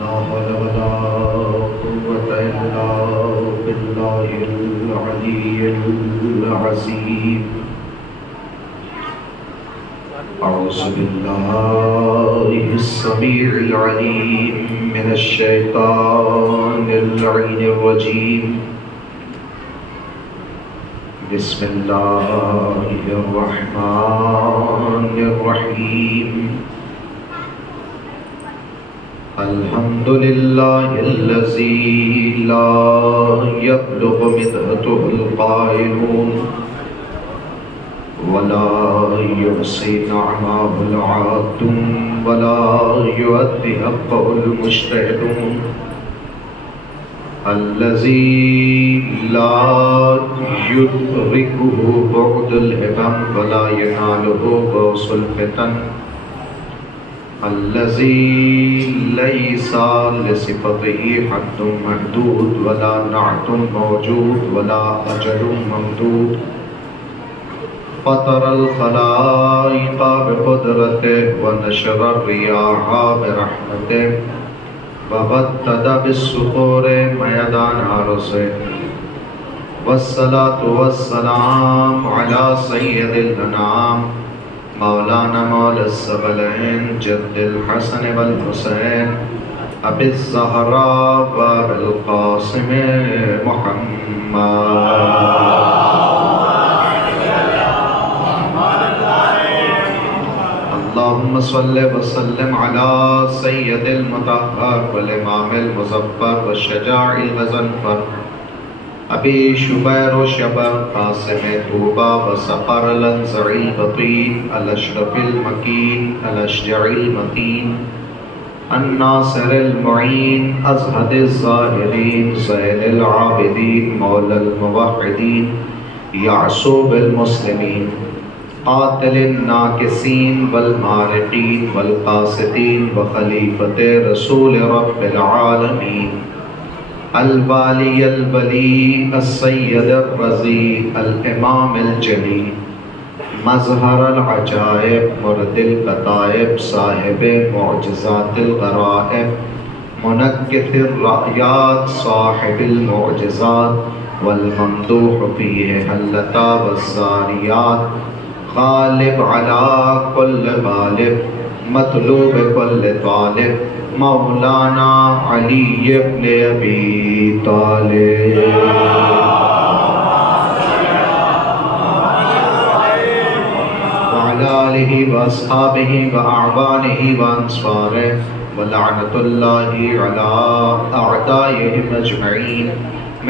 لا حول ولا قوة إلا بالله العلي العظيم. أعوذ بالله السميع العليم من الشيطان اللعين الرجيم. بسم الله الرحمن الرحيم. الحمد لله الذي لا يبلغ مدحته القائلون ولا يحصي نعمه العادون ولا يؤدي حقه المجتهدون. الذي لا يدركه بعد الهمم ولا يناله بؤس الفتن. الذي ليس لصفته حد محدود ولا نعت موجود ولا أجل ممدود. فطر الخلائق بقدرته ونشر الرياح برحمته وغدد بالصخور ميدان عرشه. والصلاة والسلام على سيد الأنام مولانا مولا الثقلين جد الحسن والحسين أبي الزهراء وأبي القاسم محمد. اللهم صل وسلم على سيد المطهر والإمام المظفر والشجاع الغضنفر أبي شبير وشبر قاسم طوبى وسقر الأنزعي البطين الأشرف المكين الأشجع المتين الناصر المعين أزهد الظاهرين زين العابدين مولى الموحدين يعصوب المسلمين قاتل الناكسين والمارقين والقاسطين وخليفة رسول رب العالمين الوالي الولي السيد الرضي الإمام الجلي مظهر العجائب مرد الكتائب صاحب معجزات الغرائب منكث الرأيات صاحب المعجزات والممدوح فيه هلتا والزاريات غالب على كل غالب مطلوب كل طالب مولانا علی ابن ابی طالب. وعلى آلہ واصحابہ واعوانہ وانصارہ ولعنۃ اللہ علی اعدائہم اجمعین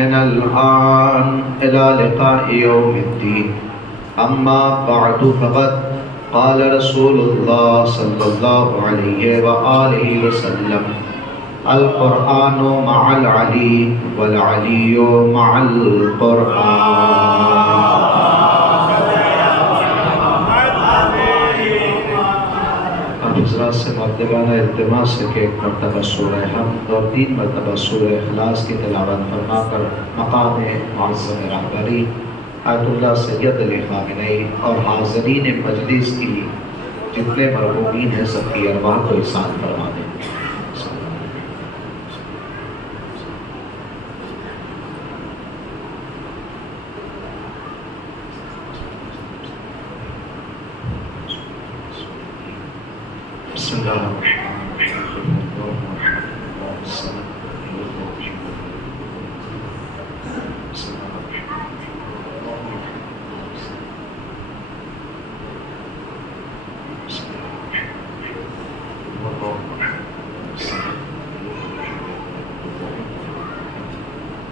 من الآن الى لقاء یوم الدین. اما بعد فقد قال رسول اللہ صلی اللہ علیہ وآلہ وسلم القرآن مع العلی والعلی مع القرآن. اب حضرات سے مؤدبانہ التماس ہے کہ ایک مرتبہ سورہ حمد اور 3 مرتبہ سورہ اخلاص کی تلاوت فرما کر مقام معظم رہبری آیت اللہ سید علی خامنئی اور حاضرین مجلس کی جتنے مرحومین ہیں سب کی ارواح کو احسان فرما دیں. بسم اللہ الرحمن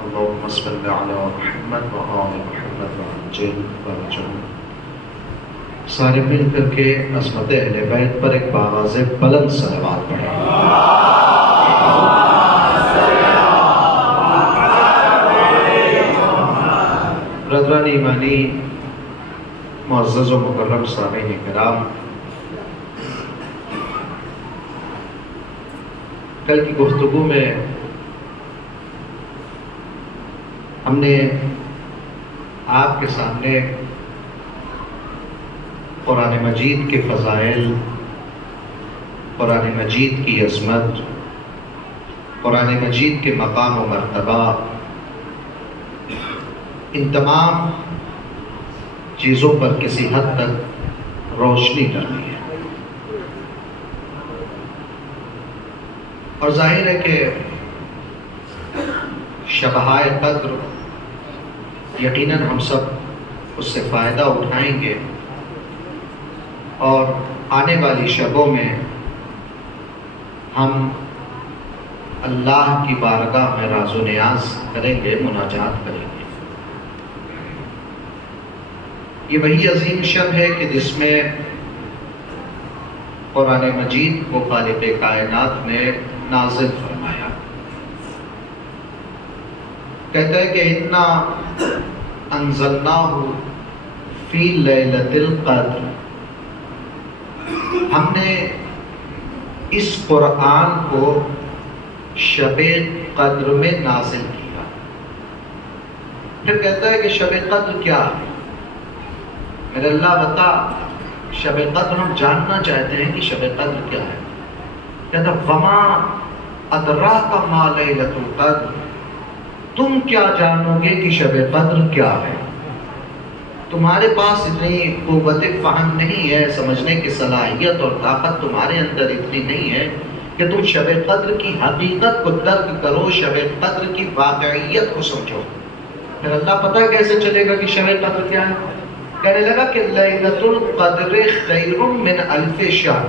اللهم صل على محمد وآل محمد وعجل فرجهم. سارے مل کر کے عظمت اہل بیت پر ایک باواز بلند صلوات پڑھیں. برادران ایمانی، معزز و مکرم سامعین کرام، کل کی گفتگو میں ہم نے آپ کے سامنے قرآن مجید کے فضائل، قرآن مجید کی عظمت قرآن مجید کے مقام و مرتبہ، ان تمام چیزوں پر کسی حد تک روشنی ڈالی ہے۔ اور ظاہر ہے کہ شبہائے قدر یقیناً ہم سب اس سے فائدہ اٹھائیں گے، اور آنے والی شبوں میں ہم اللہ کی بارگاہ میں راز و نیاز کریں گے، مناجات کریں گے۔ یہ وہی عظیم شب ہے کہ جس میں قرآن مجید کو خالق کائنات نے نازل فرمایا۔ کہتا ہے کہ انا انزلناہ فی لیلۃ القدر، ہم نے اس قرآن کو شب قدر میں نازل کیا۔ پھر کہتا ہے کہ شب قدر کیا ہے؟ میرے اللہ بتا، شب قدر ہم جاننا چاہتے ہیں کہ شب قدر کیا ہے۔ کہتا وما ادراک ما لیلۃ القدر، تم کیا جانو گے کہ شب قدر کیا ہے؟ تمہارے پاس اتنی قوت فہم نہیں ہے، سمجھنے کی صلاحیت اور طاقت تمہارے اندر اتنی نہیں ہے کہ تم شب قدر کی حقیقت کو درک کرو، شب قدر کی واقعیت کو سمجھو۔ پھر اللہ پتہ کیسے چلے گا کہ شب قدر کیا ہے؟ کہنے لگا کہ لیلۃ القدر خیر من الف شہر،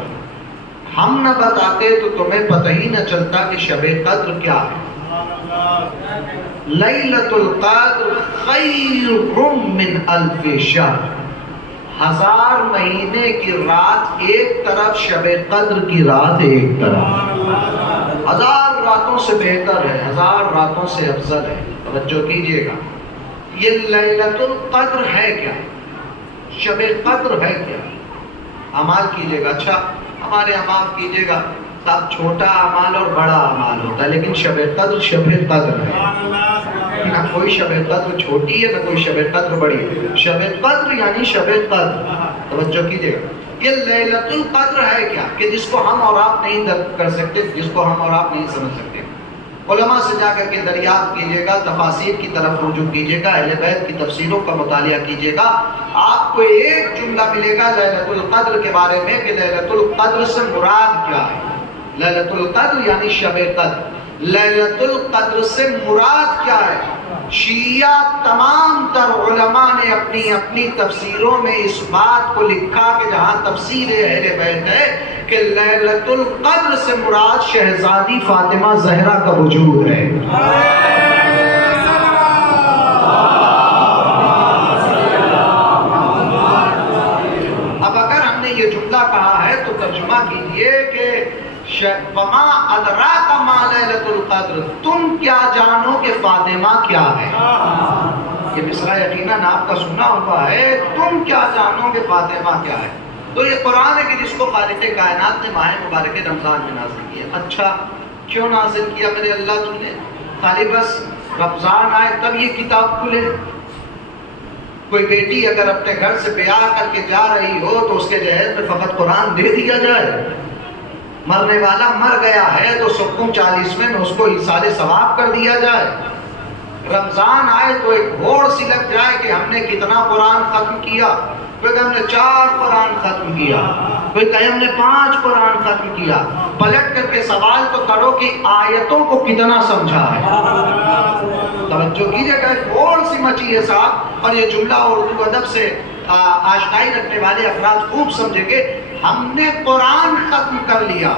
ہم نہ بتاتے تو تمہیں پتہ ہی نہ چلتا کہ شب قدر کیا ہے۔ لیلۃ القدر خیر من الف شہر، 1000 مہینے کی رات ایک طرف، شب قدر کی رات ایک طرف۔ 1000 راتوں سے بہتر ہے، 1000 راتوں سے افضل ہے۔ توجہ کیجئے گا، یہ لیلۃ القدر ہے کیا؟ شب قدر ہے کیا؟ اعمال کیجئے گا، اچھا ہمارے اعمال کیجئے گا، سب چھوٹا اعمال اور بڑا اعمال ہوتا ہے، لیکن شب قدر ہے۔ نہ کوئی شب قدر چھوٹی ہے، نہ کوئی شب قدر بڑی ہے۔ شب قدر یعنی شب قدر۔ توجہ کیجئے گا، یہ لیلۃ القدر ہے کیا کہ جس کو ہم اور آپ نہیں درک کر سکتے، جس کو ہم اور آپ نہیں سمجھ سکتے۔ علماء سے جا کر کے دریافت کیجئے گا، تفاسیر کی طرف رجوع کیجئے گا، اہل بیت کی تفسیروں کا مطالعہ کیجئے گا، آپ کو ایک جملہ ملے گا لیلۃ القدر کے بارے میں کہ لیلۃ القدر سے مراد کیا ہے۔ لیلۃ القدر یعنی شب قدر، لیلۃ القدر سے مراد کیا ہے؟ شیعہ تمام تر علماء نے اپنی اپنی تفسیروں میں اس بات کو لکھا کہ جہاں تفسیر اہل بیت ہے کہ لیلۃ القدر سے مراد شہزادی فاطمہ زہرا کا وجود ہے۔ اب اگر ہم نے یہ جملہ کہا ہے تو ترجمہ کیجئے کہ وما ادراک ما لیلۃ القدر، تم کیا جانو کہ فاطمہ کیا ہے۔ یہ مصرع یقیناً آپ کا سنا ہوا ہے، تم کیا جانو کہ فاطمہ کیا ہے۔ تو یہ قرآن ہے کہ جس کو خالق کائنات نے ماہ مبارک رمضان میں نازل کیا۔ اچھا کیوں نازل کیا میرے اللہ تم نے؟ خالی بس رمضان آئے تب یہ کتاب کھلے؟ کوئی بیٹی اگر اپنے گھر سے بیاہ کر کے جا رہی ہو تو اس کے جہیز میں فقط قرآن دے دیا جائے؟ مرنے والا مر گیا ہے تو سکوں 40ویں میں اس کو ایصال ثواب کر دیا جائے؟ رمضان آئے تو ایک گھوڑ سی لگ جائے کہ ہم نے کتنا قرآن ختم کیا؟ کوئی کہ ہم نے 4 قرآن ختم کیا، کوئی کہ ہم نے 5 قرآن ختم کیا۔ پلٹ کر کے سوال تو کرو کہ آیتوں کو کتنا سمجھا ہے۔ توجہ کیجئے گا، گھوڑ سی مچی ہے صاحب، اور یہ جملہ اردو ادب سے آشنائی رکھنے والے افراد خوب سمجھیں گے۔ ہم نے قرآن ختم کر لیا،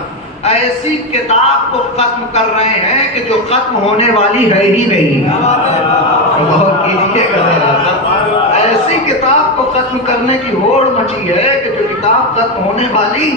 ایسی کتاب کو ختم کر رہے ہیں کہ جو ختم ہونے والی ہے ہی نہیں۔ ایسی کتاب کو ختم کرنے کی ہوڑ مچی ہے کہ جو کتاب ختم ہونے والی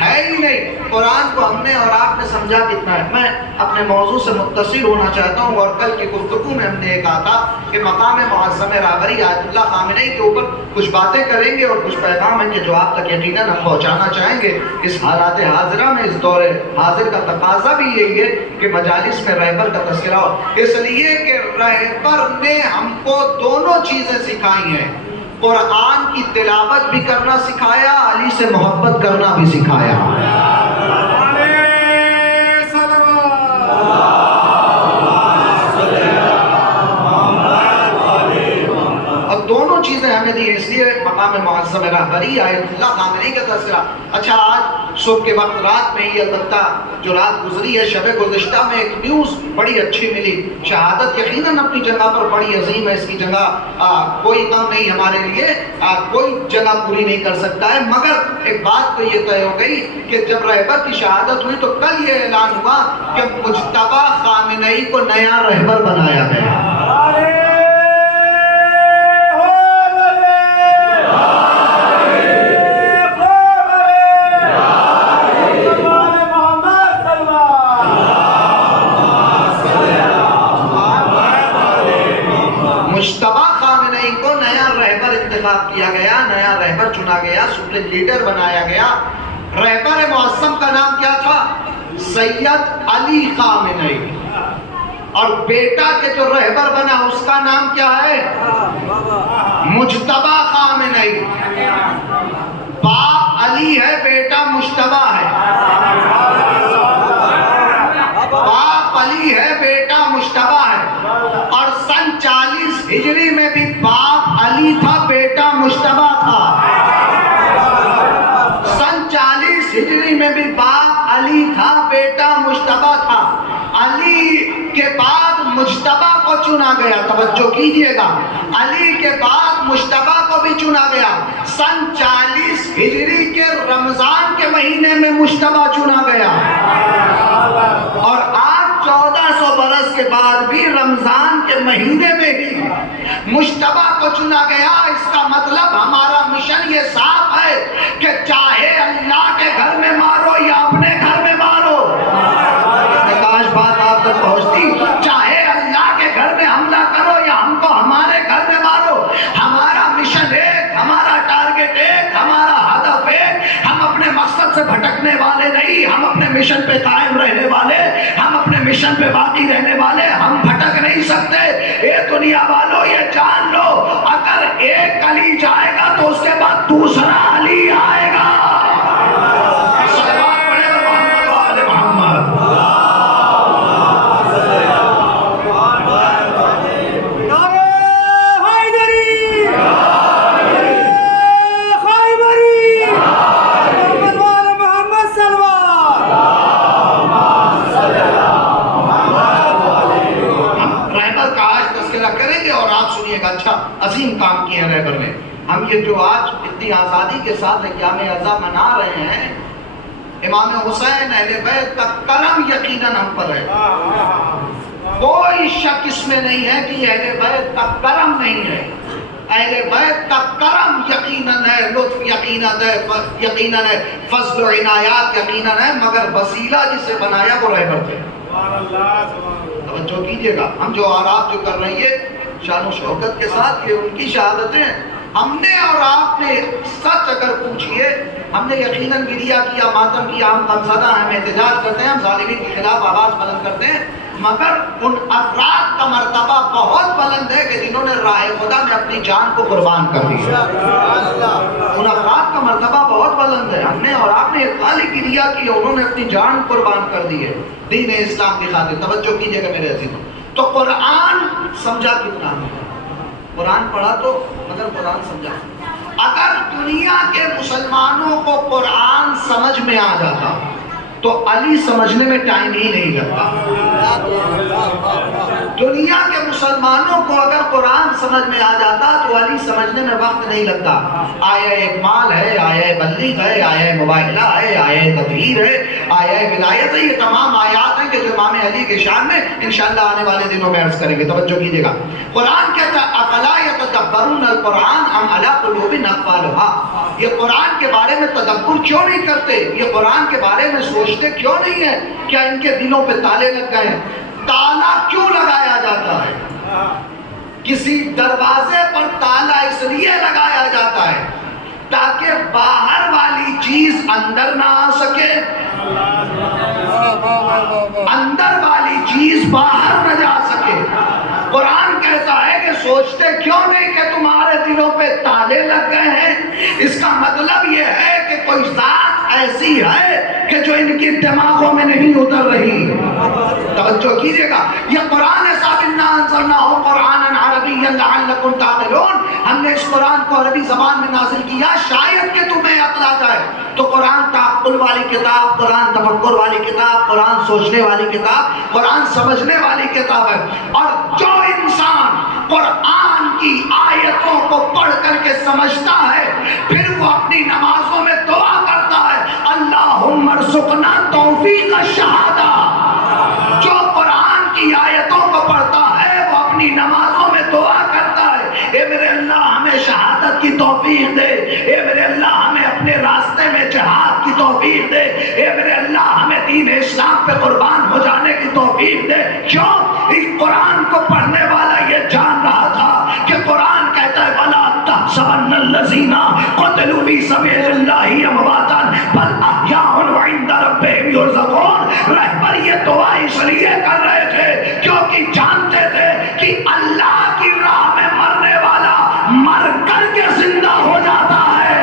ہے ہی نہیں۔ قرآن کو ہم نے اور آپ نے سمجھا کتنا ہے؟ میں اپنے موضوع سے متصل ہونا چاہتا ہوں، اور کل کی گفتگو میں ہم نے یہ کہا تھا کہ مقام معظم رہبری آیت اللہ خامنئی کے اوپر کچھ باتیں کریں گے اور کچھ پیغام ہیں کہ جو آپ تک یقیناً ہم پہنچانا چاہیں گے۔ اس حالات حاضرہ میں، اس دور حاضر کا تقاضا بھی یہی ہے کہ مجالس میں رہبر کا تذکرہ ہو، اس لیے کہ رہبر نے ہم کو دونوں چیزیں سکھائی ہیں، قرآن کی تلاوت بھی کرنا سکھایا، علی سے محبت کرنا بھی سکھایا۔ معظم رہبری آیت اللہ خامنئی کا تذکرہ. اچھا آج صبح کے وقت رات میں ہی البتہ جو رات گزری ہے شب گزشتہ میں ایک نیوز بڑی اچھی ملی. شہادت یقیناً اپنی جگہ پر بڑی عظیم ہے, اس کی جگہ کوئی کم نہیں ہمارے لیے, کوئی جگہ پوری نہیں کر سکتا ہے, مگر ایک بات تو یہ طے ہو گئی کہ جب رہبر کی شہادت ہوئی تو کل یہ اعلان ہوا کہ مجتبیٰ خامنئی کو نیا رہبر بنایا گیا. مجتبیٰ خامنئی کو نیا رہبر انتخاب کیا گیا, نیا رہبر چنا گیا, سپریم لیڈر بنایا گیا. رہبر معظم کا نام کیا تھا؟ سید علی خامنئی. اور بیٹا کے جو رہبر بنا اس کا نام کیا ہے؟ مجتبیٰ خامنئی. باپ علی ہے, بیٹا مجتبیٰ ہے. باپ علی ہے, بیٹا مجتبیٰ ہے. اور سن 40 ہجری میں بھی باپ علی تھا, بیٹا مجتبیٰ تھا. سن 40 ہجری میں بھی باپ علی تھا, بیٹا مجتبیٰ تھا. علی کے بعد مجتبیٰ کو چنا گیا, توجہ کیجئے گا, علی کے بعد مجتبیٰ کو بھی چنا گیا. سن 40 ہجری کے رمضان کے مہینے میں مجتبیٰ چنا گیا. اور آج 1400 برس کے بعد بھی رمضان کے مہینے میں ہی مجتبیٰ کو چنا گیا. اس کا مطلب ہمارا مشن یہ صاف ہے کہ چاہے اللہ کے گھر میں مارو یا اپنے گھر میں مارو, کاش بات آپ تک پہنچتی, چاہے اللہ کے گھر میں حملہ کرو یا ہم کو ہمارے گھر میں مارو, ہمارا مشن ایک, ہمارا ٹارگٹ ایک, ہمارا ہدف ایک. ہم اپنے مقصد سے بھٹکنے والے نہیں, ہم اپنے مشن پہ قائم رہنے والے, ہم اپنے مشن پہ باقی رہنے والے. ہم بھٹک نہیں سکتے. اے دنیا والو یہ جان لو, اگر ایک علی جائے گا تو اس کے بعد دوسرا علی آئے گا. صلوات پڑھے محمد و آل محمد. اچھا عظیم کام کیا ہے رہبر نے. ہم یہ جو آج اتنی آزادی کے ساتھ ایام ازا منا رہے ہیں, امام حسین اہل بیت کا کرم یقیناً ہم پر ہے. کوئی شک اس میں نہیں ہے کہ اہل بیت کا کرم نہیں ہے. اہل بیت کا کرم یقیناً ہے, لطف یقیناً ہے, یقیناً ہے, فضل و عنایات یقیناً ہے, مگر وسیلہ جسے بنایا وہ رہبر تھے. توجہ کیجئے گا, ہم جو آرات جو کر رہی ہے شان و شوکت کے ساتھ, یہ ان کی شہادتیں. ہم نے اور آپ نے سچ اگر پوچھئے, ہم نے یقیناً گریہ کیا, ماتم کیا, ہم غمزدہ ہیں, ہم احتجاج کرتے ہیں, ہم ظالمین کے خلاف آواز بلند کرتے ہیں, مگر ان افراد کا مرتبہ بہت بلند ہے کہ جنہوں نے راہ خدا میں اپنی جان کو قربان کر دی. ان افراد کا مرتبہ بہت بلند ہے. ہم نے اور آپ نے خالی گریہ کی, انہوں نے اپنی جان قربان کر دی ہے دین اسلام کی خاطر. توجہ کیجئے گا میرے عزیزوں. تو قرآن سمجھا کتنا ہے؟ قرآن پڑھا تو مگر قرآن سمجھا. اگر دنیا کے مسلمانوں کو قرآن سمجھ میں آ جاتا تو علی سمجھنے میں ٹائم ہی نہیں لگتا. دنیا کے مسلمانوں کو اگر قرآن سمجھ میں آ جاتا تو علی سمجھنے میں وقت نہیں لگتا. آیہ اکمال ہے, آیہ بلیغ ہے, آیہ مباہلہ ہے, آیہ تطہیر ہے, آیہ ولایت ہے, یہ تمام آیات ہیں کہ جو امام علی کے شان میں انشاءاللہ آنے والے دنوں میں عرض کریں گے. توجہ کیجئے گا. قرآن کہتا ہے افلا یتدبرون القرآن ام علی قلوب اقفالها. یہ قرآن کے بارے میں تدبر کیوں نہیں کرتے, یہ قرآن کے بارے میں سوچتے کیوں نہیں ہے؟ کیا ان کے دلوں پہ تالے لگ گئے ہیں؟ تالا کیوں لگایا جاتا ہے؟ کسی دروازے پر تالا اس لیے لگایا جاتا ہے تاکہ باہر والی چیز اندر نہ آ سکے, اندر والی چیز باہر نہ جا سکے. قرآن کہتا ہے کہ سوچتے کیوں نہیں کہ تمہارے دلوں پہ تالے لگ گئے ہیں؟ اس کا مطلب یہ ہے کہ کوئی ذات ایسی ہے کہ جو ان کی دماغوں میں نہیں اتر رہی. توجہ کیجئے گا. یہ قرآن صاحب انا انزلناہ قرآنا علی عربيا لعلكم تعقلون. ہم نے اس قرآن کو عربی زبان میں نازل کیا شاید کہ تمہیں عقل آ جائے. تو قرآن تعقل والی کتاب، قرآن تفکر والی کتاب، قرآن سوچنے والی کتاب، قرآن سمجھنے والی کتاب ہے. اور جو انسان قرآن کی آیتوں کو پڑھ کر کے سمجھتا ہے پھر وہ اپنی نمازوں میں دعا کرتا ہے اللہم ارزقنا توفیق الشہادہ. جو قرآن کی آیتوں کو پڑھتا ہے وہ اپنی نمازوں میں دعا کرتا ہے اے میرے اللہ ہمیں شہادت کی توفیق دے، اے میرے اللہ ہمیں اپنے راستے میں جہاد کی توفیق دے، اے میرے اللہ ہمیں دین اسلام پہ قربان ہو جانے کی توفیق دے. کیوں؟ اس قرآن کو پڑھنے والا یہ جان رہا تھا کہ قرآن کہتا ہے وَلَا تَحْسَبَنَّ الَّذِينَ قُتِلُوا فِي سَبِيلِ اللَّهِ أَمْوَاتًا بَلْ أَحْيَاءٌ عِندَ رَبِّهِمْ يُرْزَقُونَ. رہبر یہ دعا اس لیے کر رہے تھے کیونکہ جانتے تھے کہ اللہ کی راہ میں مرنے والا مر کر کے زندہ ہو جاتا ہے.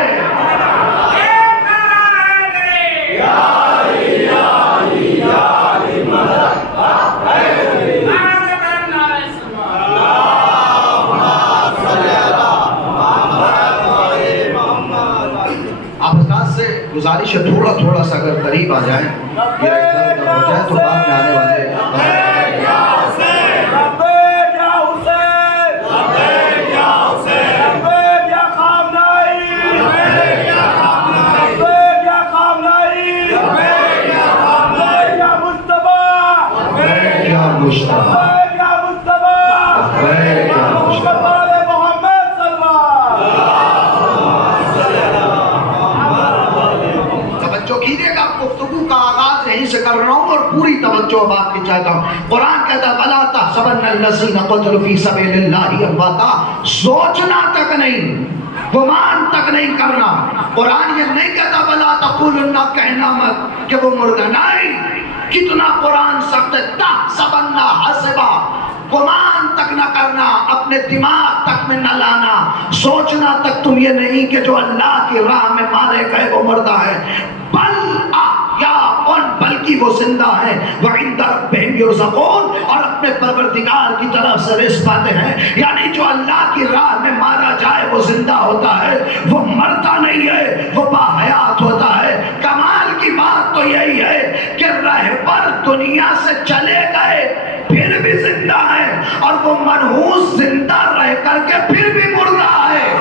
گزارش ہے تھوڑا تھوڑا سا اگر قریب آ جائیں یا ادھر ادھر ہو جائے تو بعد میں آنے والے سے کر رہا ہوں اور پوری توجہ بات کی چاہتا ہوں. قرآن کہتا ہے وَلَا تَحْسَبَنَّ الَّذِينَ قُتِلُوا فِي سَبِيلِ اللَّهِ أَمْوَاتًا. سوچنا تک نہیں، گمان تک نہیں کرنا. قرآن یہ نہیں کہتا وَلَا تَقُولُنَّ، کہنا مت کہ وہ مردہ. نہیں، کتنا قرآن سخت ہے. تَحْسَبَنَّ حَسِبًا، گمان تک نہ کرنا، اپنے دماغ تک میں نہ لانا، سوچنا تک تم یہ نہیں کہ جو اللہ کی راہ میں مارے گئے وہ مردہ ہے. بلکہ وہ زندہ ہے وعند ربہم یرزقون، اور اپنے پروردگار کی طرف سے رزق پاتے ہیں. یعنی جو اللہ کی راہ میں مارا جائے وہ زندہ ہوتا ہے، وہ مرتا نہیں ہے، وہ باحیات ہوتا ہے. کمال کی بات تو یہی ہے کہ رہبر دنیا سے چلے گئے پھر بھی زندہ ہے اور وہ منحوس زندہ رہ کر کے پھر بھی مردہ ہے.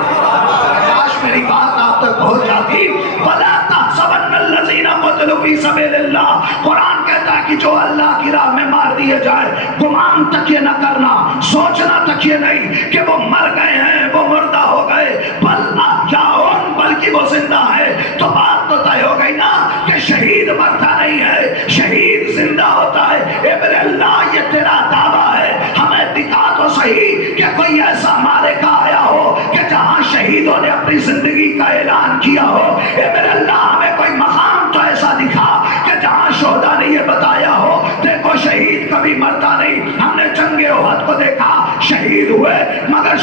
کاش میری بات آپ تک پہنچ جاتی. وَلَا تَحْسَبَنَّ الَّذِينَ قُتِلُوا فِي سَبِيلِ اللَّهِ. قرآن کہتا ہے کہ جو اللہ کی راہ میں مار دیے جائے گمان تک یہ نہ کرنا، سوچنا تک یہ نہیں کہ وہ مر گئے ہیں، وہ مردہ ہو گئے. بل احیاء، بلکہ وہ زندہ ہے. تو بات تو طے ہو گئی نا کہ شہید مرتا نہیں ہے، شہید زندہ ہوتا ہے. اے میرے اللہ یہ تیرا دعویٰ ہے، ہمیں دکھا تو صحیح کہ کوئی ایسا مارے کا آیا ہو کہ جہاں شہیدوں نے اپنی زندگی کا اعلان کیا ہو. اے میرے اللہ ہمیں کوئی مقام تو ایسا دکھا کہ جہاں شہدا نے یہ بتایا ہو دیکھو شہید کبھی مرتا نہیں. ہم نے جنگ احد کو دیکھا، شہید ہوئے مگر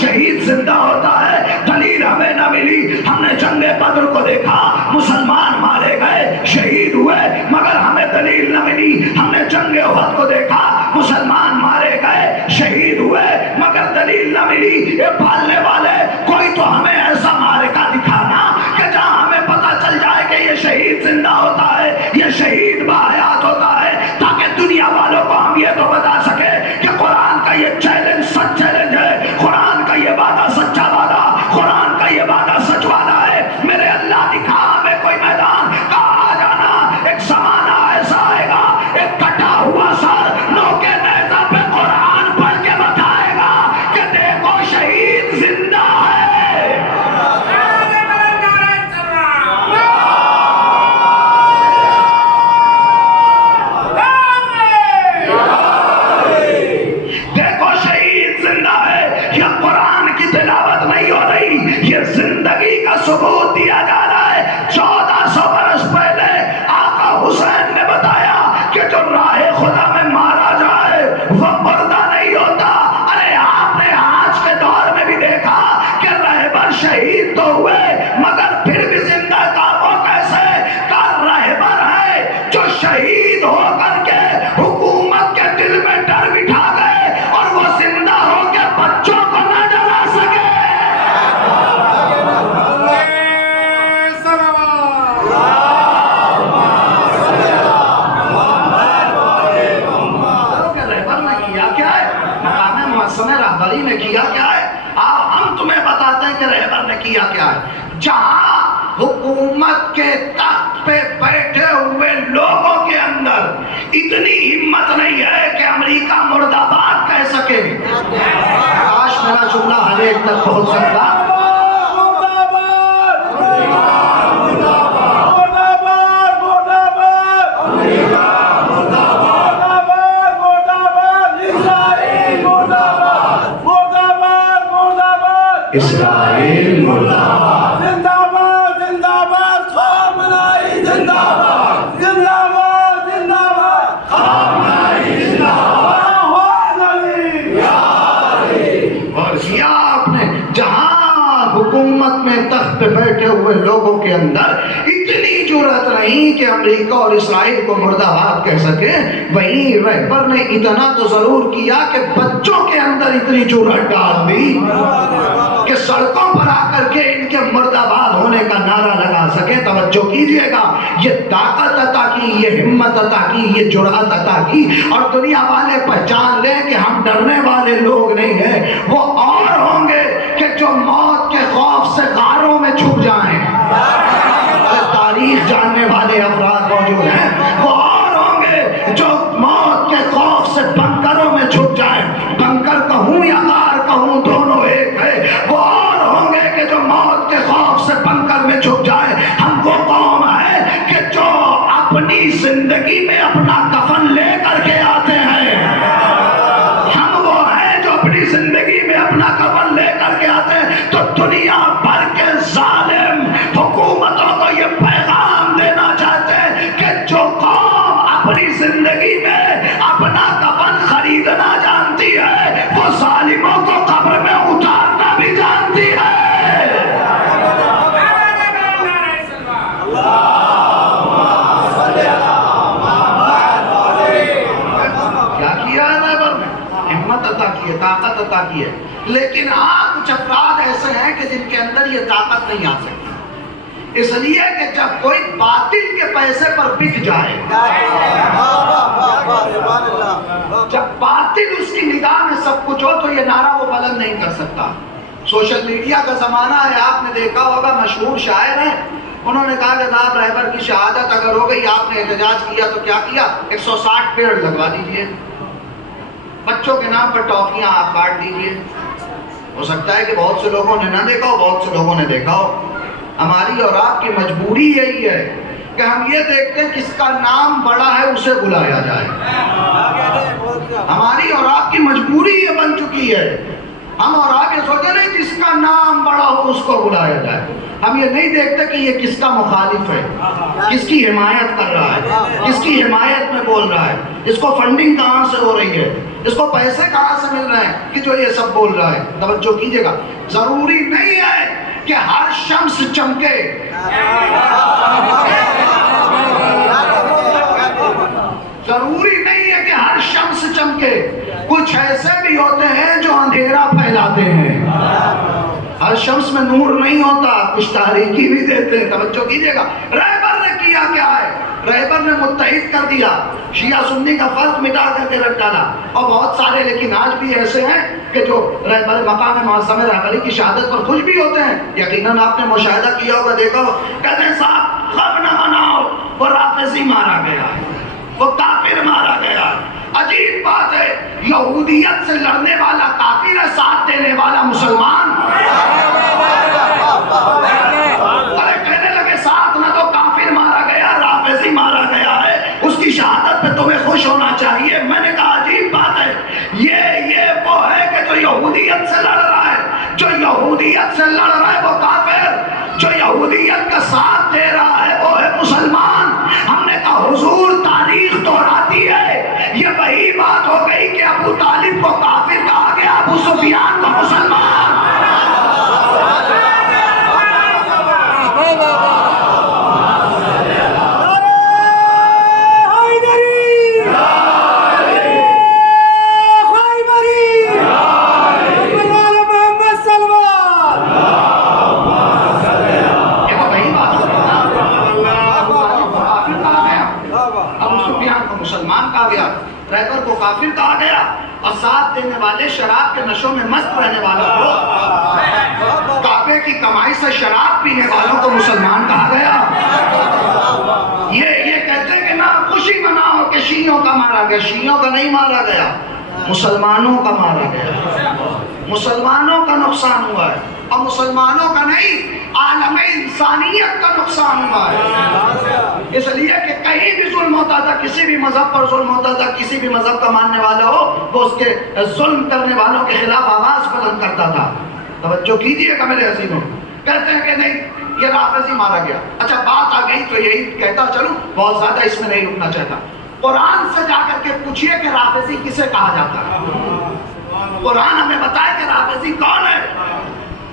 شہید زندہ ہوتا ہے، دلیل ہمیں نہ ملی. ہم نے جنگ بدر کو دیکھا، مسلمان مارے گئے، شہید ہوئے مگر ہمیں دلیل نہ ملی. ہم نے جنگ احد کو دیکھا، مسلمان مارے گئے، شہید ہوئے مگر دلیل نہ ملی. یہ پالنے والے کوئی تو ہمیں ایسا مارے کا دکھانا کہ جہاں ہمیں پتہ چل جائے کہ یہ شہید زندہ ہوتا ہے، یہ شہید باحیات ہوتا ہے، تاکہ دنیا والوں کو ہم یہ تو بتا سکے کہ قرآن کا یہ چیلنج سچ چیلنج ہے، قرآن کا یہ وعدہ سچا وعدہ، قرآن کا یہ وعدہ سچ وعدہ ہے. میرے اللہ دکھا ہمیں کوئی میدان کا آ جانا. ایک زمانہ ایسا آئے گا ایک کٹا ہوا سر نو کے نیزہ پہ قرآن پڑھ کے بتائے گا کہ دیکھو شہید زندہ ہے. کیا کیا ہے؟ جہاں حکومت کے تخت پہ بیٹھے ہوئے لوگوں کے اندر اتنی ہمت نہیں ہے کہ امریکہ مرد آباد کہہ سکے. کاش میرا جملہ ہر ایک تک پہنچ سکتا. اسرائیل مرد آباد، زندہ باد زندہ باد، خامنائی زندہ باد، زندہ باد زندہ باد، خامنائی زندہ باد، اور کیا آپ نے جہاں حکومت میں تخت پہ بیٹھے ہوئے لوگوں کے اندر اتنی جرأت نہیں کہ امریکہ اور اسرائیل کو مرد آباد کہہ سکے، وہیں رہبر نے اتنا تو ضرور کیا کہ بچوں کے اندر اتنی جرأت ڈال دی کہ سڑکوں پر آ کر کے ان کے مرد آباد ہونے کا نعرہ لگا سکے. توجہ کیجئے گا، یہ طاقت عطا کی، یہ ہمت عطا کی، یہ جرأت عطا کی. اور دنیا والے پہچان لیں کہ ہم ڈرنے والے لوگ نہیں ہیں، وہ اور ہوں گے کہ جو موت کے خوف سے غاروں میں چھپ جائیں. تاریخ جاننے والے افراد موجود ہیں، وہ اور ہوں گے جو موت کے خوف سے بنکروں میں چھپ جائیں. بنکر کہوں یا غار کہوں، دونوں ایک ہے. وہ اور ہوں گے کہ جو موت کے خوف سے بنکر میں چھپ جائے. ہم وہ قوم ہے کہ جو اپنی زندگی میں اپنا کفن لے کر کے آتے ہیں. ہم وہ ہیں جو اپنی زندگی میں اپنا کفن لے کر کے آتے ہیں. تو دنیا بھر کے ظالم حکومتوں کو یہ پیغام دینا چاہتے ہیں کہ جو قوم اپنی زندگی میں اپنا کفن خریدنا جانتی ہے، وہ ظالموں کو قبر میں اتارنا بھی جانتی ہے. کیا کیا ہے رہبر نے؟ ہمت عطا کی ہے، طاقت عطا کی ہے. لیکن کچھ افراد ایسے ہیں کہ جن کے اندر یہ طاقت نہیں آ سکتی، اس لیے کہ جب کوئی باطل کے پیسے پر بک جائے، جب باطل اس کی نگاہ میں سب کچھ ہو، تو یہ نعرہ وہ بلند نہیں کر سکتا. سوشل میڈیا کا زمانہ ہے، آپ نے دیکھا ہوگا مشہور شاعر ہیں، انہوں نے کہا کہ جناب رہبر کی شہادت اگر ہو گئی، آپ نے احتجاج کیا تو کیا کیا؟ 160 پیڑ لگوا دیجئے، بچوں کے نام پر ٹافیاں آپ بانٹ دیجئے. ہو سکتا ہے کہ بہت سے لوگوں نے نہ دیکھا ہو، بہت سے لوگوں نے دیکھا ہو. ہماری اور آپ کی مجبوری یہی ہے کہ ہم یہ دیکھتے ہیں کس کا نام بڑا ہے اسے بلایا جائے. ہماری اور آپ کی مجبوری یہ بن چکی ہے. ہم اور آپ یہ سوچے نہیں جس کا نام بڑا ہو اس کو بلایا جائے. ہم یہ نہیں دیکھتے کہ یہ کس کا مخالف ہے، کس کی حمایت کر رہا ہے، کس کی حمایت میں بول رہا ہے، اس کو فنڈنگ کہاں سے ہو رہی ہے، اس کو پیسے کہاں سے مل رہے ہیں کہ جو یہ سب بول رہا ہے. توجہ کیجئے گا، ضروری نہیں ہے کہ ہر شمس چمکے. ضروری نہیں ہے کہ ہر شمس چمکے. کچھ ایسے بھی ہوتے ہیں جو اندھیرا پھیلاتے ہیں. ہر شمس میں نور نہیں ہوتا، کچھ تاریکی بھی دیتے ہیں. توجہ کیجئے گا، رہبر نے کیا کیا ہے؟ رہبر نے متحد کر دیا، شیعہ سنی کا فرق مٹا کر کے رکھ ڈالا. اور بہت سارے لیکن آج بھی ایسے ہیں کہ جو رہبر مقام معظم رہبری کی شہادت پر خوش بھی ہوتے ہیں. یقیناً آپ نے مشاہدہ کیا ہوگا، دیکھا ہو، کہتے ہیں صاحب غم نہ مناؤ، وہ رافضی مارا گیا، وہ کافر مارا گیا. عجیب بات ہے، یہودیت سے لڑنے والا کافر ہے، ساتھ دینے والا مسلمان. ارے کہنے لگے ساتھ نہ تو کافر مارا گیا، رافضی مارا گیا ہے، اس کی شہادت پہ تمہیں خوش ہونا چاہیے. میں نے کہا عجیب بات ہے، یہ وہ ہے کہ جو یہودیت سے لڑ رہا ہے، جو یہودیت سے لڑ رہا ہے وہ کافر، جو یہودیت کا ساتھ دے رہا ہے وہ ہے مسلمان. ہم نے کہا حضور تاریخ دہراتی ہے، یہ وہی بات ہو گئی کہ ابو طالب کو کافر کہا گیا، ابو سفیان کو مسلمان. مسلمان کہا گیا. رہبر کو کافر کہا گیا اور ساتھ دینے والے شراب کے نشوں میں مست رہنے والوں کو، کعبے کی کمائی سے شراب پینے والوں کو مسلمان کہا گیا۔ یہ کہتے ہیں کہ نہ خوشی مناؤ کہ شیعوں کا مارا گیا، شیعوں کا نہیں مارا گیا، مسلمانوں کا مارا گیا، مسلمانوں کا نقصان ہوا ہے، اور مسلمانوں کا نہیں عالم انسانیت کا نقصان ہوا ہے۔ اس لیے کہ کہیں بھی ظلم ہوتا تھا، کسی بھی مذہب پر ظلم ہوتا تھا، کسی بھی مذہب کا ماننے والا ہو وہ اس کے ظلم کرنے والوں کے خلاف آواز بلند کرتا تھا۔ توجہ کیجئے گا میرے عزیزوں، کہتے ہیں کہ نہیں یہ رافضی مارا گیا۔ اچھا بات آ گئی تو یہی کہتا چلوں، بہت زیادہ اس میں نہیں رکنا چاہتا۔ قرآن سے جا کر کے پوچھئے کہ رافضی کسے کہا جاتا ہے، قرآن ہمیں بتائے کہ رافضی کون ہے۔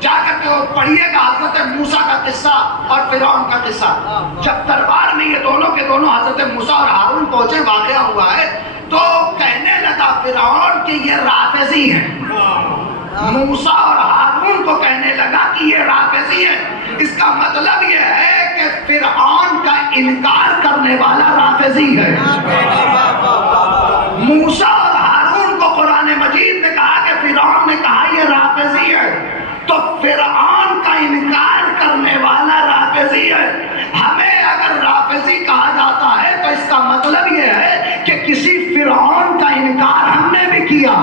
جا کر کے وہ پڑھیے گا حضرت موسیٰ کا قصہ اور فرعون کا قصہ۔ جب دربار میں یہ دونوں کے دونوں حضرت موسیٰ اور ہارون پہنچے، واقعہ ہوا ہے، تو کہنے لگا فرعون کہ یہ رافضی ہیں۔ موسیٰ اور ہارون کو کہنے لگا کہ یہ رافضی ہیں۔ اس کا مطلب یہ ہے کہ فرعون کا انکار کرنے والا رافضی ہے۔ موسیٰ اور ہارون کو قرآن مجید نے کہا کہ فرعون نے کہا یہ رافضی ہے، تو فرعون کا انکار کرنے والا رافضی ہے۔ ہمیں اگر رافضی کہا جاتا ہے تو اس کا مطلب یہ ہے کہ کسی فرعون کا انکار ہم نے بھی کیا۔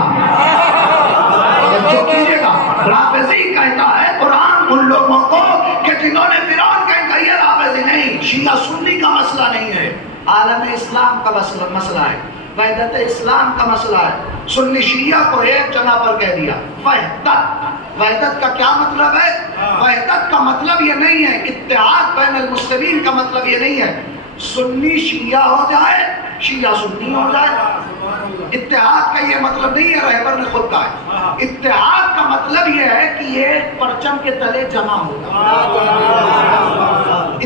جو کیجئے گا، رافضی کہتا ہے قرآن ان لوگوں کو کہ جنہوں نے فرعون کا انکار، یہ رافضی نہیں، شیعہ سنی کا مسئلہ نہیں ہے، عالم اسلام کا مسئلہ ہے، وحدت اسلام کا مسئلہ ہے۔ سنی شیعہ کو ایک جگہ پر کہہ دیا وحدت۔ وحدت کا کیا مطلب ہے؟ وحدت کا مطلب یہ نہیں ہے، اتحاد بین المسلمین کا مطلب یہ نہیں ہے سنی شیعہ ہو جائے، شیعہ سنی ہو جائے۔ اتحاد کا یہ مطلب نہیں ہے، رہبر نے خود کہا ہے۔ اتحاد کا مطلب یہ ہے کہ یہ پرچم کے تلے جمع ہو جائے۔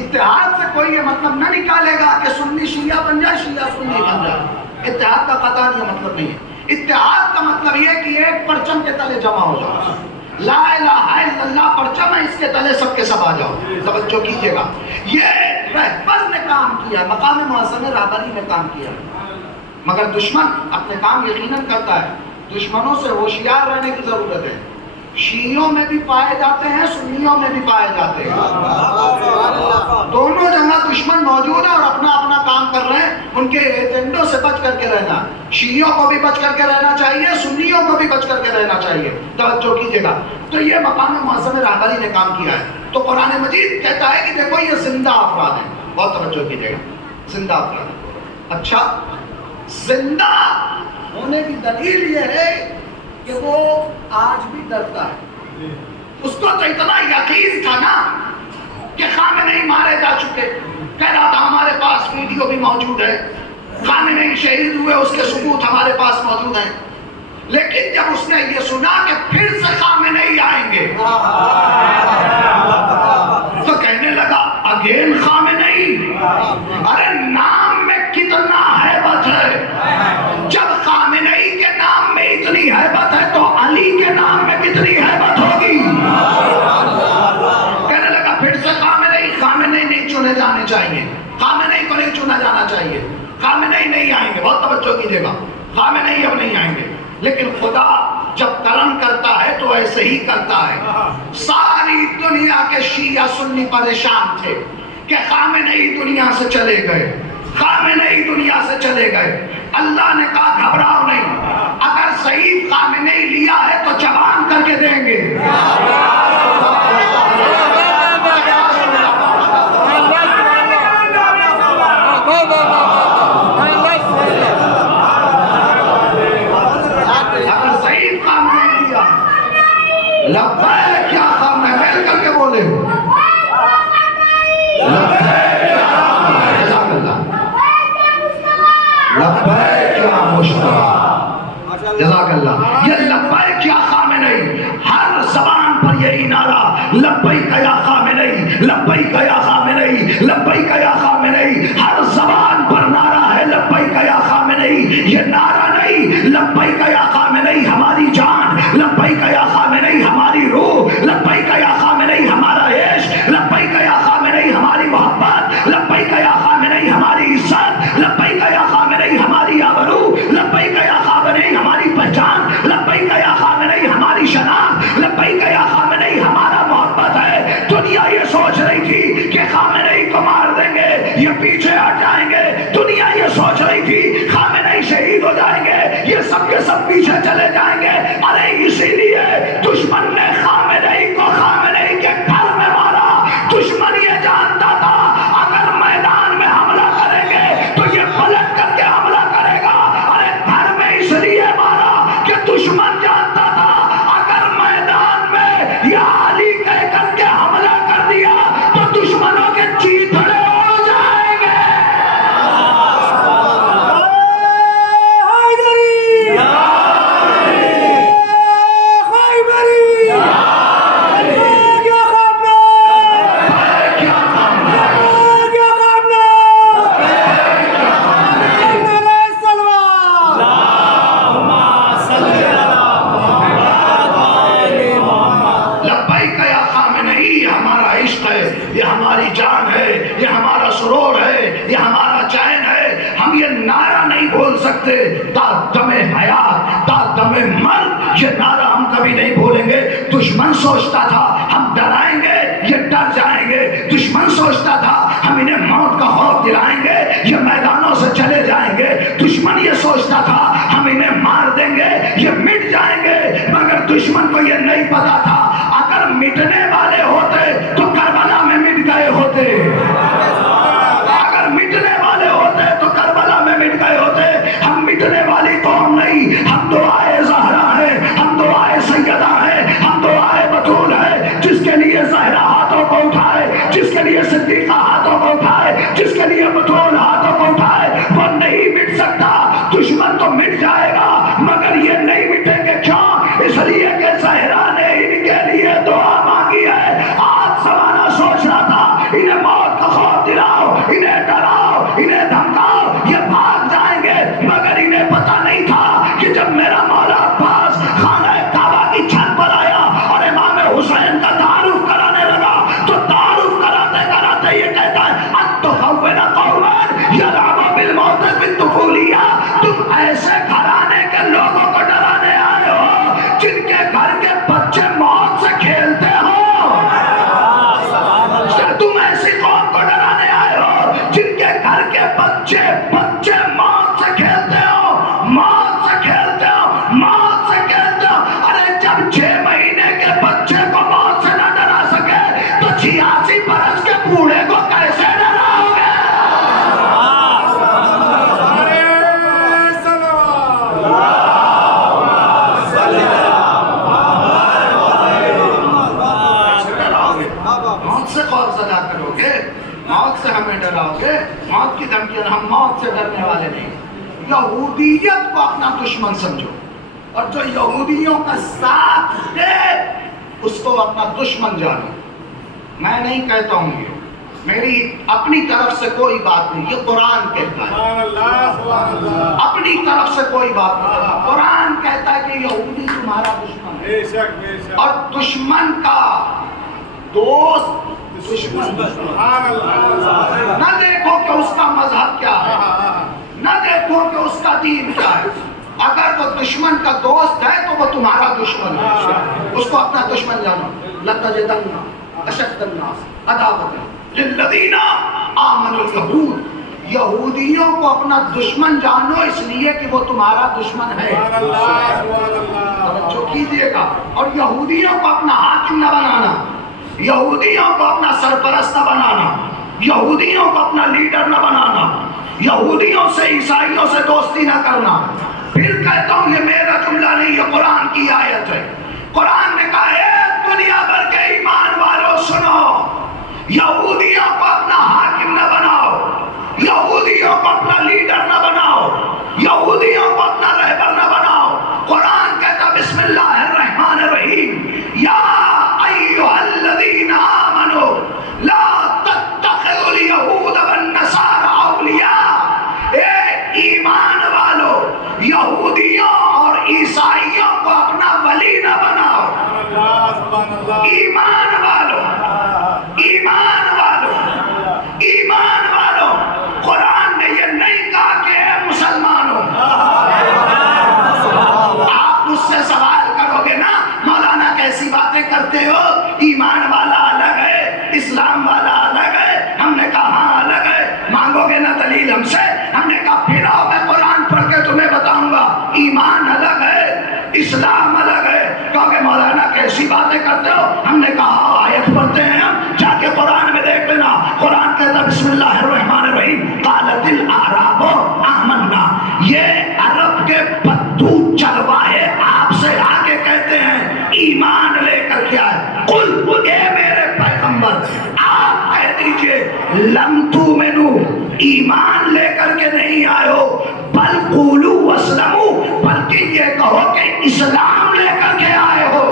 اتحاد سے کوئی یہ مطلب نہ نکالے گا کہ سنی شیعہ بن جائے، شیعہ سنی بن جائے۔ اتحاد کا قطعاً یہ مطلب نہیں ہے۔ اتحاد کا مطلب یہ ہے کہ ایک پرچم کے تلے جمع ہو جائے۔ لا الہ الا اللہ پرچم ہے، اس کے تلے سب کے سب آ جاؤ۔ توجہ کیجئے گا، یہ رہبر نے کام کیا، مقام معظم رہبری نے کام کیا، مگر دشمن اپنے کام یقیناً کرتا ہے۔ دشمنوں سے ہوشیار رہنے کی ضرورت ہے۔ شیعوں میں بھی پائے جاتے ہیں، سنیوں میں بھی پائے جاتے ہیں، دونوں جگہ دشمن موجود ہیں اور اپنا اپنا کام کر رہے ہیں۔ ان کے ایجنڈوں سے بچ کر کے رہنا، شیعوں کو بھی بچ کر کے رہنا چاہیے، سنیوں کو بھی بچ کر کے رہنا چاہیے۔ توجہ کیجئے گا، تو یہ مقام معظم رہبری نے کام کیا ہے۔ تو قرآن مجید کہتا ہے کہ دیکھو یہ زندہ افراد ہیں، بہت توجہ کیجئے گا، زندہ افراد ہیں۔ اچھا، زندہ ہونے کی دلیل یہ ہے کہ وہ آج بھی ڈرتا ہے۔ اس کو تو اتنا یقین تھا نا کہ خامنئی مارے جا چکے، کہہ رہا تھا ہمارے پاس ویڈیو بھی موجود ہے، خامنئی شہید ہوئے، اس کے ثبوت ہمارے پاس موجود ہیں۔ لیکن جب اس نے یہ سنا کہ پھر سے خامنئی آئیں گے تو کہنے لگا اگین خامنئی، ارے نام میں کتنا ہیبت ہے۔ جب خامنئی کے نام میں اتنی ہیبت ہے تو علی کے نام میں کتنی ہیبت ہوگی۔ کہنے لگا پھر سے خامنئی نہیں چنے جانے چاہیے، خامنئی کو نہیں چنا جانا چاہیے، خامنئی نہیں آئیں گے۔ بہت توجہ کیجئے گا، خامنئی اب نہیں آئیں گے۔ لیکن خدا جب کرم کرتا ہے تو ایسے ہی کرتا ہے۔ ساری دنیا کے شیعہ سنی پریشان تھے کہ خامنئی دنیا سے چلے گئے، خامنئی دنیا سے چلے گئے۔ اللہ نے کہا گھبراؤ نہیں، اگر صحیح خامنئی لیا ہے تو جوان کر کے دیں گے۔ اگر صحیح خامنئی لیا، لبیک یا خامنئی، مل کر کے بولے لبیک یا خامنئی، جزاک اللہ، لبیک یا مشتبہ، جزاک اللہ۔ یہ لبیک یا خامنئی، ہر زبان پر یہی نعرہ، لبیک یا خامنئی، لبیک یا خامنئی، لبیک یا خامنئی، ہر زبان پر نعرہ ہے لبیک یا خامنئی۔ یہ نعرہ نہیں، لبیک یا خامنئی ہماری جان، لبیک یا خامنئی ہماری روح، لبیک یا خامنئی ہمارا عشق، لبیک یا خامنئی ہماری محبت، لبیک یا خامنئی ہماری عزت، لبیک یا خامنئی ہماری آبرو، لبیک یہ سب پیچھے چلے جائیں گے. ارے اسی لیے دشمن نے خامنئی کو خامنئی کے گھر میں مارا. دشمن یہ جانتا تھا اگر میدان میں حملہ کریں گے تو یہ پلٹ کر کے حملہ کرے گا. ارے گھر میں اس لیے مارا کہ دشمن جانتا تھا اگر میدان میں یہ علی کہہ کر کے حملہ کر دیا تو دشمنوں کے چیتڑے ہو جائیں گے. یہ ہماری جان ہے, یہ ہمارا سرور ہے, یہ ہمارا چین ہے. ہم یہ نعرہ نہیں بھول سکتے تا دم حیات تا دم مرگ. یہ نعرہ ہم کبھی نہیں بھولیں گے. دشمن سوچتا تھا ہم ڈرائیں گے یہ ڈر جائیں گے. دشمن سوچتا تھا ہم انہیں موت کا خوف دلائیں گے یہ میدانوں سے چلے جائیں گے. دشمن یہ سوچتا تھا ہم انہیں مار دیں گے یہ مٹ جائیں گے. مگر دشمن کو یہ نہیں پتا تھا اگر مٹنے والے ہوتے تو کربلا میں مٹ گئے ہوتے. اگر مٹنے والے ہوتے تو کربلا میں مٹ گئے ہوتے. ہم مٹنے والی قوم نہیں, ہم دعائے زہرا ہیں, ہم دعائے سیدہ ہیں, ہم دعائے بطول ہے. جس کے لیے زہرا ہاتھوں کو اٹھائے, جس کے لیے صدیقہ ہاتھوں کو اٹھائے, جس کے لیے بطول ہاتھوں کو اٹھائے, وہ نہیں مٹ سکتا. دشمن تو مٹ جائے گا مگر یہ نہیں مٹیں گے. کیوں؟ اس لیے کہ زہرا نے ان کے لیے دعا مانگی ہے. آج زمانہ سوچ رہا تھا انہیں موت کا خوف دلاؤ, انہیں ڈراؤ, انہیں دھمکاؤ, یہ بھاگ جائیں گے. مگر انہیں پتا نہیں تھا کہ جب میرا مولا عباس خانہ کعبہ کی چھت پر آیا اور امام حسین کا تعارف کرانے لگا تو تعارف کراتے کراتے یہ کہتا ہے اتخون قوما یلعبوا بالموت بالطفولیہ. تم ایسے گھرانے کے لوگوں کو ڈرانے آئے ہو جن کے گھر کے بچے موت سے کھیلتے ہو. تم ایسی قوم کو ڈرانے آئے ہو جن کے گھر کے بچے موت سے کھیلتے ہو, موت سے کھیلتے ہو, موت سے کھیلتے ہو. ارے جب 6 مہینے کے بچے کو موت سے نہ ڈرا سکے تو 86 برس کے بوڑھے کو کیسے ڈراؤ گے؟ موت سے خوف زدہ کرو گے, موت سے ہمیں ڈراؤ گے. موت کی دھمکیاں, ہم موت سے ڈرنے والے نہیں. یہودیت کو اپنا دشمن سمجھو اور جو یہودیوں کا ساتھ دے اس کو اپنا دشمن جانو. میں نہیں کہتا ہوں, یہ میری اپنی طرف سے کوئی بات نہیں, یہ قرآن کہتا ہے. اپنی طرف سے کوئی بات نہیں کہتا. قرآن کہتا ہے کہ یہودی تمہارا دشمن ہے اور دشمن کا دوست دشمن. نہ دیکھو کہ اس کا مذہب کیا ہے, نہ دیکھو کہ اس کا دین کیا ہے. اگر وہ دشمن کا دوست ہے تو وہ تمہارا دشمن ہے. اس کو اپنا دشمن جانو. لَتَجِدَنَّ أَشَدَّ النَّاسِ عَدَاوَةً لِلَّذِينَ آمَنُوا الْيَهُودَ. یہودیوں کو اپنا دشمن جانو اس لیے کہ وہ تمہارا دشمن ہے. توجہ کیجیے گا. اور یہودیوں کو اپنا حاکم نہ بنانا, یہودیوں کو اپنا سرپرست نہ بنانا, یہودیوں کو اپنا لیڈر نہ بنانا, یہودیوں سے عیسائیوں سے دوستی نہ کرنا. پھر کہتا ہوں یہ میرا جملہ نہیں, یہ قرآن کی آیت ہے. قرآن نے کہا ہے دنیا بھر کے ایمان والوں سنو, یہودیوں کو اپنا حاکم نہ بناؤ, یہودیوں کو اپنا لیڈر نہ بناؤ, یہودیوں کو اپنا رہبر نہ بناؤ. قرآن کہتا بسم اللہ الرحمن الرحیم یا ایھا الذین آمنوا لا تتخذوا اليہود والنصارى اولیاء. اے ایمان والو, یہودیوں اور عیسائیوں کو اپنا ولی نہ بناؤ. ایمان والو, ایمان والو, ایمان اسلام الگ ہے. کہا کہ مولانا کیسی باتیں کرتے ہو؟ ہم نے کہا آیت پڑھتے ہیں ہم، جا کے قرآن میں دیکھ لینا. قرآن کہتا بسم اللہ الرحمن الرحیم قالت الاعراب آمنا. یہ عرب کے بدو چرواہے آپ سے آگے کہتے ہیں ایمان لے کر کے آئے. قل اے میرے پیغمبر آپ کہہ دیجئے لم تؤمنوا ایمان لے کر کے نہیں آئے ہو، بل قولوا واسلموا بلکہ یہ کہو کہ اسلام لے کر کے آئے ہو.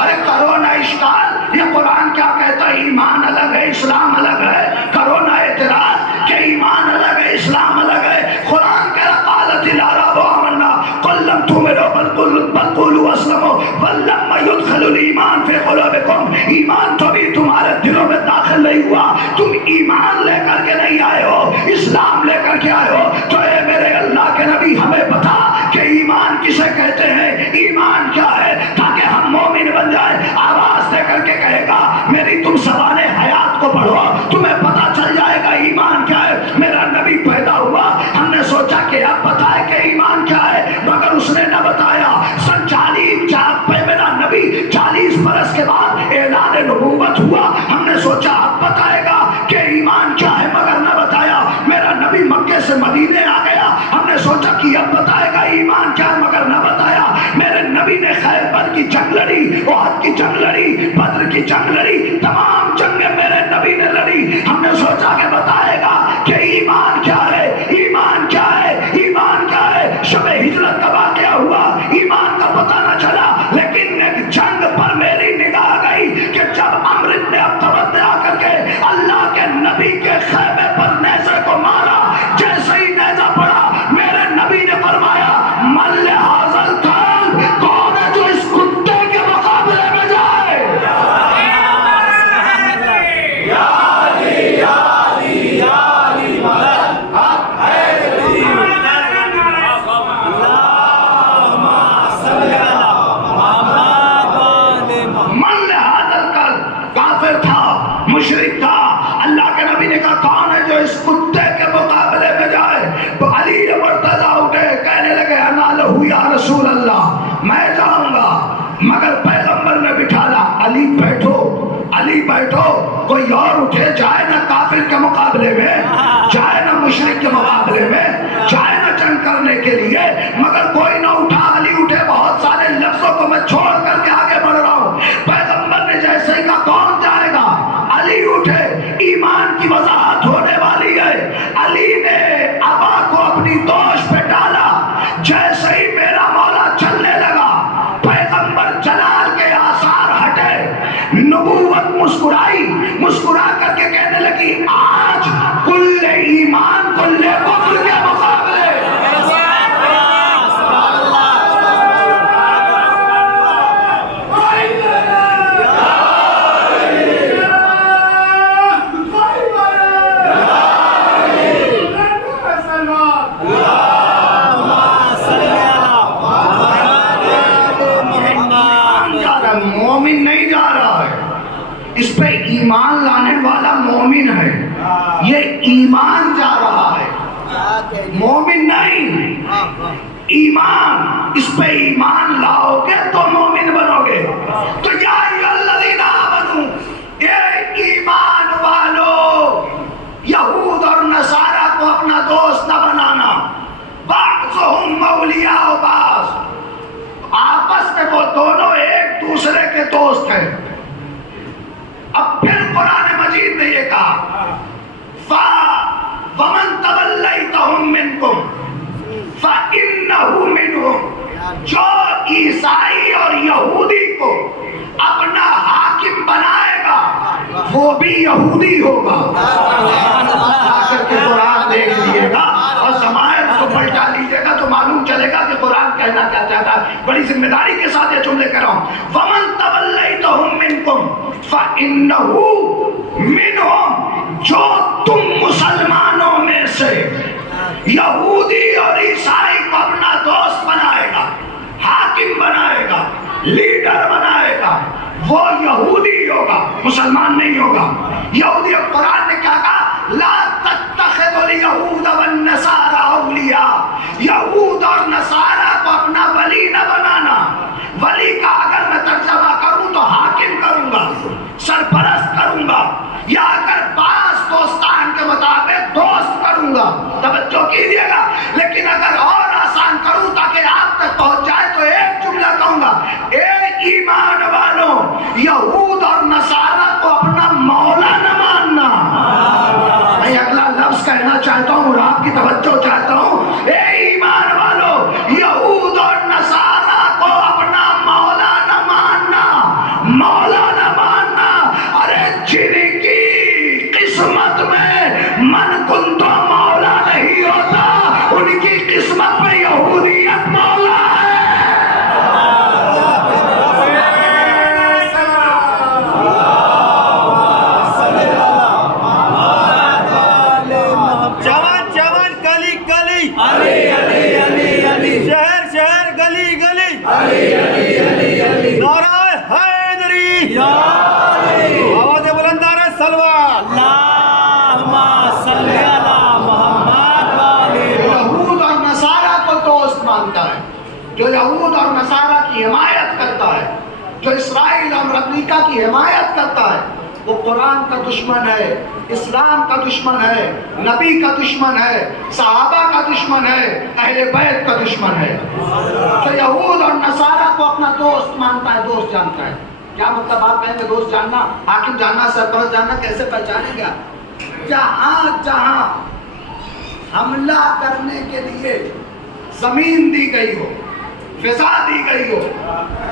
ارے کرو نا اشکال، یہ قرآن کیا کہتا ہے ایمان الگ ہے اسلام الگ ہے. کرو نا اعتراض کہ ایمان الگ ہے اسلام الگ ہے. قرآن کہہ رہا قالت الاعراب آمنا قل لم تؤمنوا بل قولوا واسلموا ولما يدخل الایمان فی قلوبکم. ایمان تو بھی تمہارے دلوں میں داخل نہیں ہوا، تم ایمان لے کر کے نہیں آئے ہو، اسلام لے کر کے آئے ہو. تو اے میرے اللہ کے نبی ہمیں بتا کہ ایمان کسے کہتے ہیں، ایمان کیا ہے، تاکہ ہم مومن بن جائیں. آواز دے کر کے کہے گا میری تم سوال حیات کو پڑھو تمہیں پتا چل جائے گا ایمان کیا ہے. میرا نبی پیدا ہوا، ہم نے سوچا کہ اب بتائے کہ ایمان کیا ہے، مگر اس نے نہ بتایا. سن 40 پہ میرا نبی 40 برس کے بعد اعلان نبوت ہوا. ہم نے سوچا اب بتائے گا کہ ایمان کیا ہے، مگر نہ بتایا. میرا نبی مکے سے مدینے آ گیا، ہم نے سوچا کہ اب بتائے گا ایمان کیا ہے، مگر نہ بتایا. میرے نبی نے خیبر کی جنگ لڑی، احد کی جنگ لڑی، بدر کی جنگ لڑی، تمام جنگیں میرے نبی نے لڑی. ہم نے سوچا کہ بتائے گا کہ ایمان کیا ہے، ایمان کیا ہے، ایمان کیا ہے. شب ہجرت کا واقعہ ہوا، ایمان کا پتہ نہ چلا، لیکن ایک جنگ پر میری نگاہ گئی کہ جب امرت نے اب توجہ آ کر کے اللہ کے نبی کے خیمے پر نیزے کو مارا، جیسے ہی نیزہ پڑا میرے نبی نے فرمایا من لہذا القلب، کون ہے جو اس کتے کے مقابلے میں جائے. مشرک تھا. اللہ کے نبی نے کہا کون ہے جو اس کتے کے مقابلے میں جائے. تو علی مرتضی اٹھے، کہنے لگے انا لہو یا رسول اللہ، میں جاؤں گا. مگر پیغمبر نے بٹھالا علی بیٹھو، علی بیٹھو. کوئی اور اٹھے جائے نہ کافر کے مقابلے میں، جائے نہ مشرک کے مقابلے میں، جائے نہ جنگ کرنے کے لیے، مگر کوئی نہ اٹھا. علی اٹھے. بہت سارے لفظوں کو میں چھوڑ کر کے آگے بڑھ رہا ہوں. پیغمبر نے جیسے ہی کہا کون جائے گا، علی اٹھے. ایمان کی وضاحت ہونے والی ہے. علی نے ابا کو اپنی دوش پہ ڈالا. جیسے ہی میرا مولا چلنے لگا، پیغمبر جلال کے آثار ہٹے، نبوت مسکرائی، مسکرا کر کے کہنے لگی آج کل ایمان کل کفر کے مقابلے. مومن نہیں جا رہا ہے، اس پہ ایمان لانے والا مومن ہے. یہ ایمان جا رہا ہے، مومن نہیں. ایمان، اس پہ ایمان لاؤ گے تو مومن بنو گے. تو یا ایھا الذین آمنو، اے ایمان والو، یہود اور نصارہ کو اپنا دوست نہ بنانا. بعضهم اولیاء بعض، آپس میں وہ دونوں ایک دوسرے کے دوست ہیں. اب پھر قرآن مجید نے یہ کہا وَمَن تَوَلَّيْتَهُم مِّنكُمْ فَإِنَّهُ مِنْهُمْ. جو عیسائی اور یہودی کو اپنا حاکم بنائے گا وہ بھی یہودی ہوگا. آخر کے قرآن دیکھ لیجیے گا اور ضمائر کو پلٹا لیجیے گا تو معلوم چلے گا کہ قرآن کہنا کیا چاہتا ہے. بڑی ذمہ داری کے ساتھ یہ جملے کہہ رہا ہوں. وَمَن تَوَلَّيْتَهُم مِّنكُمْ فَإِنَّهُ مِنْهُمْ. جو تم مسلمانوں میں سے یہودی اور عیسائی کو اپنا دوست بنائے گا، حاکم بنائے گا، لیڈر بنائے گا، وہ یہودی ہوگا، مسلمان نہیں ہوگا. یہودی. اور قرآن نے کیا کہا لا تتخذوا اليهود والنصارى اولیاء. یہود اور نصارہ کو اپنا ولی نہ بنانا. توجہ چاہتا ہوں، اے ایمان والو، یہود اور نصارہ کو اپنا مولا نہ ماننا، مولا نہ ماننا۔ ارے جن کی قسمت میں من کن تو مولا نہیں ہوتا، ان کی قسمت میں یہودیت مولا ہے۔ جوان جوان گلی گلی شہر شہر گلی گلی نعرہ حیدری، آواز بلند نعرہ صلوات۔ یہود اور نصارہ کو دوست مانتا ہے، جو یہود اور نصارہ کی حمایت کرتا ہے، جو اسرائیل اور امریکہ کی حمایت کرتا ہے، وہ قرآن کا دشمن ہے، اسلام کا دشمن ہے، نبی کا دشمن ہے، صحابہ کا دشمن ہے، اہل بیت کا دشمن ہے۔ جو یہود اور نصارہ کو اپنا دوست مانتا ہے، دوست جانتا ہے، کیا مطلب؟ آپ کہیں گے دوست جاننا، حاکم جاننا، سرپرست جاننا، کیسے پہچانیں گا؟ جہاں جہاں حملہ کرنے کے لیے زمین دی گئی ہو، فضا دی گئی ہو،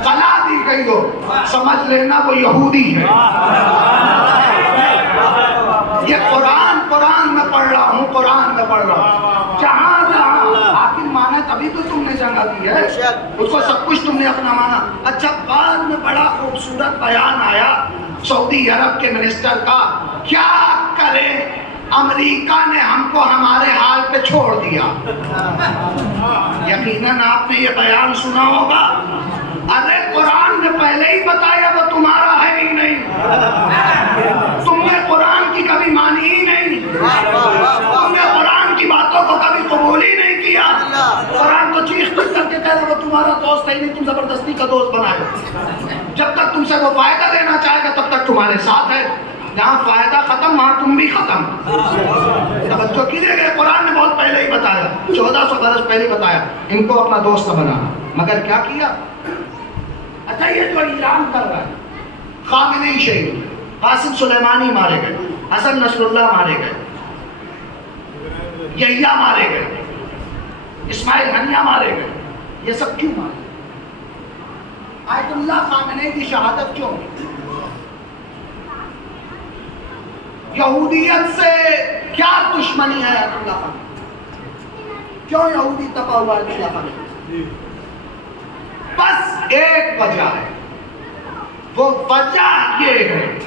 خلا دی گئی ہو، سمجھ لینا وہ یہودی ہے۔ یہ قرآن میں پڑھ رہا ہوں، قرآن میں پڑھ رہا ہوں۔ جہاں جہاں حاکم مانا تبھی تو تم نے جنگ کی ہے، اس کو سب کچھ تم نے اپنا مانا۔ اچھا، بعد میں بڑا خوبصورت بیان آیا سعودی عرب کے منسٹر کا، کیا کرے امریکہ نے ہم کو ہمارے حال پہ چھوڑ دیا۔ یقیناً آپ نے یہ بیان سنا ہوگا۔ ارے قرآن نے پہلے ہی بتایا وہ تمہارا ہے ہی نہیں، تم نے قرآن کی کبھی مانی ہی نہیں، تم نے قرآن کی باتوں کو کبھی قبول ہی نہیں کیا۔ قرآن کو چیخ چیخ کر کے کہہ رہے وہ تمہارا دوست ہے ہی نہیں، تم زبردستی کا دوست بنائے۔ جب تک تم سے وہ فائدہ لینا چاہے گا تب تک تمہارے ساتھ ہے، جہاں فائدہ ختم وہاں تم بھی ختم۔ توجہ کیجیے گا، قرآن نے بہت پہلے ہی بتایا، 1400 برس پہلے بتایا ان کو اپنا دوست بنانا، مگر کیا کیا؟ اچھا، یہ جو ایران کر رہا ہے، خامنئی شہید، قاسم سلیمانی مارے گئے، حسن نصر اللہ مارے گئے، یحییٰ مارے گئے، اسماعیل ہنیہ مارے گئے، یہ سب کیوں مارے؟ آیت اللہ خامنئی کی شہادت کیوں؟ یہودیت سے کیا دشمنی ہے آیت اللہ خامنئی؟ کیوں یہودی تپا ہوا آیت اللہ خامنئی؟ بس ایک وجہ ہے، وہ وجہ یہ ہے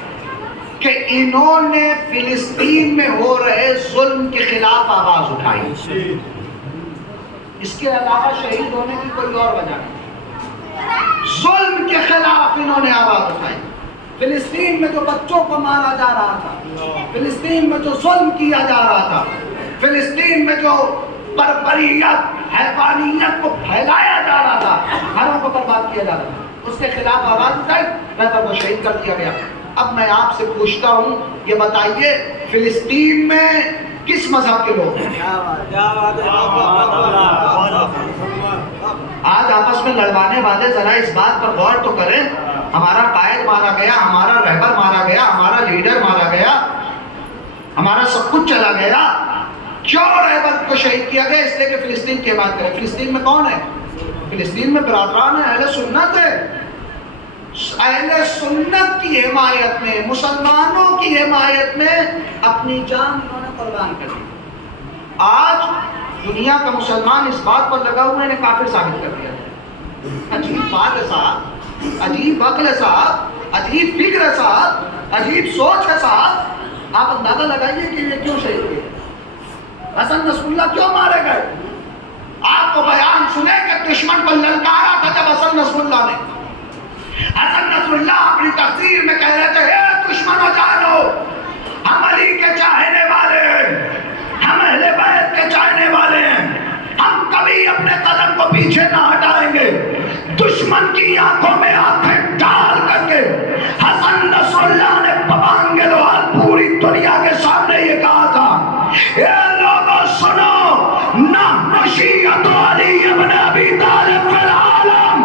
کہ انہوں نے فلسطین میں ہو رہے ظلم کے خلاف آواز اٹھائی۔ اس کے علاوہ شہید ہونے کی کوئی اور وجہ نہیں، ظلم کے خلاف انہوں نے آواز اٹھائی۔ فلسطین میں جو بچوں کو مارا جا رہا تھا، فلسطین میں جو ظلم کیا جا رہا تھا، فلسطین میں جو بربریت حیوانیت کو پھیلایا جا رہا تھا، گھروں کو برباد کیا جا رہا تھا، اس کے خلاف آواز اٹھائی، وہ شہید کر دیا گیا۔ اب میں آپ سے پوچھتا ہوں، یہ بتائیے فلسطین میں کس مذہب کے لوگ ہیں؟ آج آپس میں لڑوانے والے ذرا اس بات پر غور تو کریں، ہمارا قائد مارا گیا، ہمارا رہبر مارا گیا، ہمارا لیڈر مارا گیا، ہمارا سب کچھ چلا گیا، کیوں رہبر کو شہید کیا گیا؟ اس لیے کہ فلسطین کی بات کریں۔ فلسطین میں کون ہے؟ فلسطین میں برادران ہیں، اہل سنت ہے، اہل سنت کی حمایت میں، مسلمانوں کی حمایت میں اپنی جان انہوں نے قربان کر دی۔ آج دنیا کا مسلمان اس بات پر لگا ہوا انہیں کافر ثابت کر دیا۔ عجیب بات ہے صاحب، عجیب عقل ہے صاحب، عجیب فکر ہے صاحب، عجیب سوچ ہے صاحب۔ آپ اندازہ لگائیے کہ یہ کیوں شہید ہوئے، حسن نصر اللہ کیوں مارے گئے؟ آپ کو بیان سنے کہ دشمن کو للکارا تھا جب حسن نصر اللہ نے، حسن نصر اللہ اپنی تقریر میں کہہ رہے تھے، اے دشمنوں جانو ہم علی کے چاہنے والے ہیں، ہم اہل بیت کے چاہنے والے ہیں، ہم کبھی اپنے قدم کو پیچھے نہ ہٹائیں گے۔ دشمن کی آنکھوں میں آنکھیں ڈال کر کے حسن نصر اللہ نے پبانگے لوال پوری دنیا کے سامنے یہ کہا تھا، اے لوگوں سنو، نحن شیعۃ علی ابن ابی طالب فی العالم،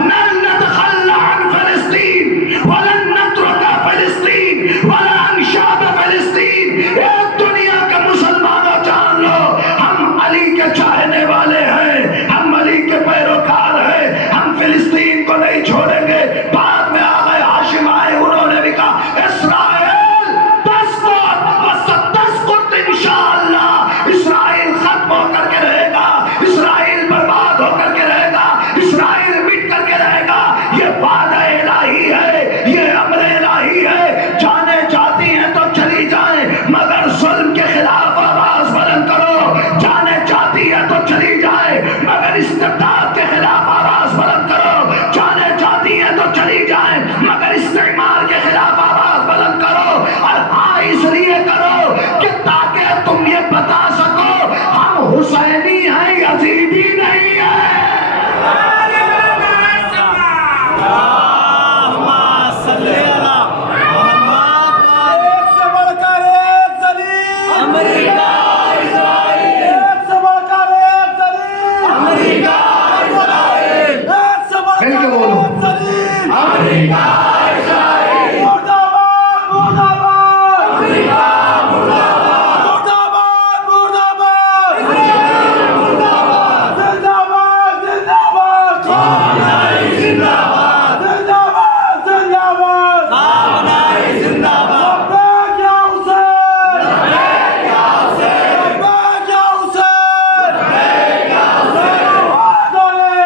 لن نتخلى عن فلسطین ولن نترک فلسطین ولا انشاب فلسطین۔ اے دنیا کے مسلمانوں جان لو، ہم علی کے چاہنے والے ہیں، ہم علی کے پیروکار ہیں، ہم فلسطین کو نہیں چھوڑیں گے۔ بعد میں آ گئے ہاشم آئے، انہوں نے بھی کہا اسرائیل تسقط وستسقط انشاءاللہ، اسرائیل ختم ہو کر کے رہے گا، اسرائیل برباد ہو کر کے رہے گا، اسرائیل مٹ کر کے رہے گا۔ یہ وعدہ الہی ہے، یہ امر الہی ہے۔ جانے چاہتی ہیں تو چلی جائیں، مگر ظلم کے خلاف آواز بلند کرو۔ جانے چاہتی ہے تو چلی جائے، مگر استبداد کے خلاف آواز بلند کرو۔ جانے چاہتی ہے تو چلی جائیں، مگر استعمار کے خلاف آواز بلند کرو۔ اور ہاں اس لیے کرو کہ تاکہ تم یہ بتا سکو ہم حسینی ہیں، یزیدی نہیں ہیں۔ ایک سے بڑھ کر ایک ذلیل، امریکہ اسرائیل، ایک سے بڑھ کر ایک ذلیل، امریکہ اسرائیل، ایک سے بڑھ مل کے کر بولو۔ ایک ذلیل، امریکہ اسرائیل، مرد آباد مرد آباد، امریکہ مرد آباد، مرد آباد مرد آباد، اسرائیل مرد آباد، زندہ باد زندہ باد، خامنہئی زندہ باد، زندہ باد زندہ باد، خامنہئی زندہ باد، لبیک یا حسین، لبیک یا حسین، لبیک یا حسین، لبیک یا حسین، محمد علی،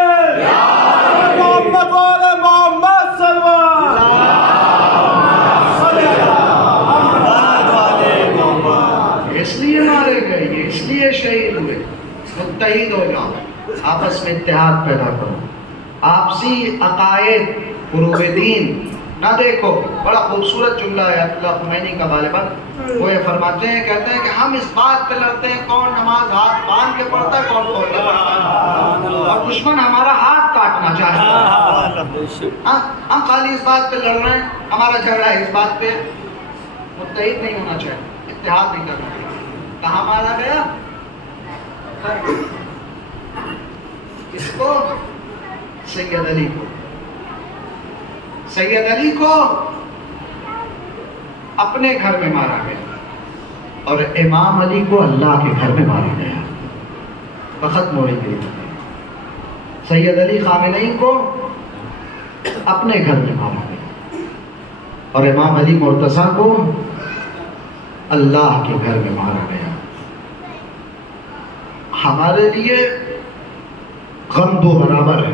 محمد والے محمد صلی اللہ علیہ وسلم۔ اس لیے مارے گئے، یہ اس لیے شہید ہوئے۔ متحد ہو جاؤ، آپس میں اتحاد پیدا کرو، آپسی عقائد، فروع دین نہ دیکھو۔ بڑا خوبصورت جملہ ہے عبداللہ خمینی کا غالباً، وہ یہ فرماتے ہیں، کہتے ہیں کہ ہم اس بات پہ لڑتے ہیں کون نماز ہاتھ باندھ کے پڑھتا ہے، کون کھول کے پڑھتا ہے، اور دشمن ہمارا ہاتھ کاٹنا چاہتا ہے۔ ہم خالی اس بات پہ لڑ رہے ہیں، ہمارا جھگڑا ہے اس بات پہ۔ متحد نہیں ہونا چاہیے، اتحاد نہیں کرنا چاہیے۔ کہاں مارا گیا؟ اس کو سید علی کو، سید علی کو اپنے گھر میں مارا گیا، اور امام علی کو اللہ کے گھر میں مارا گیا۔ وقت موڑی گئی، سید علی خامنہئی کو اپنے گھر میں مارا گیا، اور امام علی مرتضیٰ کو اللہ کے گھر میں مارا گیا۔ ہمارے لیے غم دو برابر ہے۔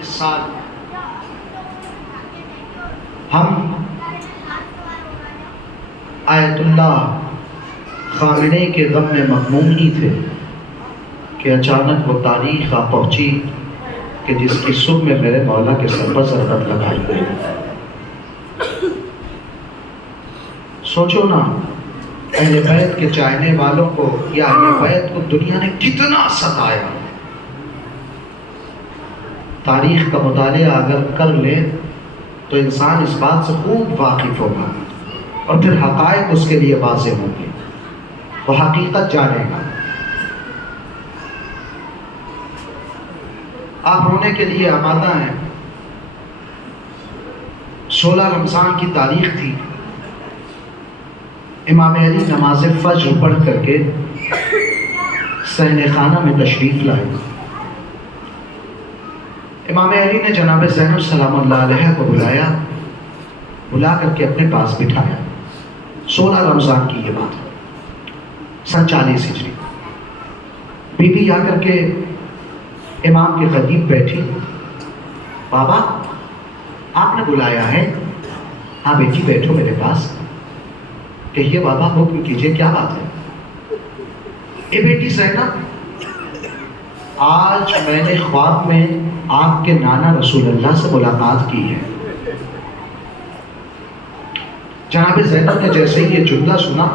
اس سال ہم آیت اللہ خامنہئی کے غم میں مغموم ہی تھے کہ اچانک وہ تاریخ آ پہنچی کہ جس کی صبح میں میرے مولا کے سر پر ضربت لگائی گئی۔ سوچو نا، اہل بیت کے چاہنے والوں کو یا اہل بیت کو دنیا نے کتنا ستایا۔ تاریخ کا مطالعہ اگر کر لے تو انسان اس بات سے خوب واقف ہوگا، اور پھر حقائق اس کے لیے واضح ہوں گے، وہ حقیقت جانے گا۔ آپ رونے کے لیے آمادہ ہیں۔ 16 رمضان کی تاریخ تھی، امام علی نماز فجر پڑھ کر کے صحن خانہ میں تشریف لائے۔ امام علی نے جناب زینب سلام اللہ علیہ کو بلا کر کے اپنے پاس بٹھایا۔ 16 رمضان کی یہ بات ہے، سن 40 ہجری۔ بی بی آ کر کے امام کے قریب بیٹھی۔ بابا آپ نے بلایا ہے؟ ہاں بیٹی بیٹھو میرے پاس۔ کہیے بابا حکم کیجئے، کیا بات ہے؟ اے بیٹی زینب، آج میں نے خواب میں آپ کے نانا رسول اللہ سے ملاقات کی ہے۔ جناب زینب نے جیسے ہی یہ جملہ سنا،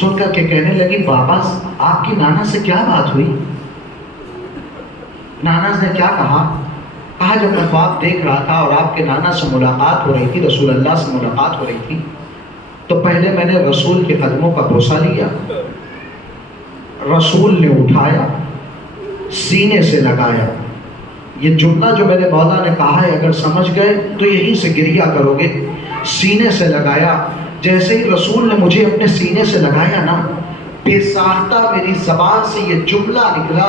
سن کر کے کہنے لگی، بابا آپ کی نانا سے کیا بات ہوئی؟ نانا نے کیا کہا؟ کہا جب میں خواب دیکھ رہا تھا اور آپ کے نانا سے ملاقات ہو رہی تھی، رسول اللہ سے ملاقات ہو رہی تھی، تو پہلے میں نے رسول کے قدموں کا بوسہ لیا، رسول نے اٹھایا، سینے سے لگایا۔ یہ جملہ جو میرے مولا نے کہا ہے اگر سمجھ گئے تو یہیں سے گریہ کرو گے۔ سینے سے لگایا، جیسے ہی رسول نے مجھے اپنے سینے سے لگایا نا، بے ساختہ میری زبان سے یہ جملہ نکلا،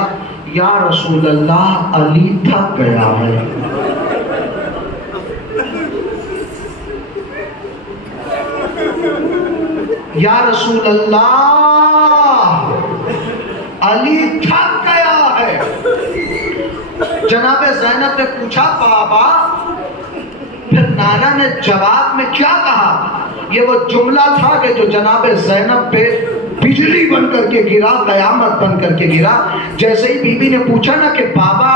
یا رسول اللہ علی تھک گیا ہے۔ یا رسول اللہ علی تھک گیا ہے۔ جناب زینب نے پوچھا بابا، پھر نانا نے جواب میں کیا کہا؟ یہ وہ جملہ تھا کہ جو جناب زینب پہ بجلی بن کر کے گرا، قیامت بن کر کے گرا۔ جیسے ہی بی بی نے پوچھا نا کہ بابا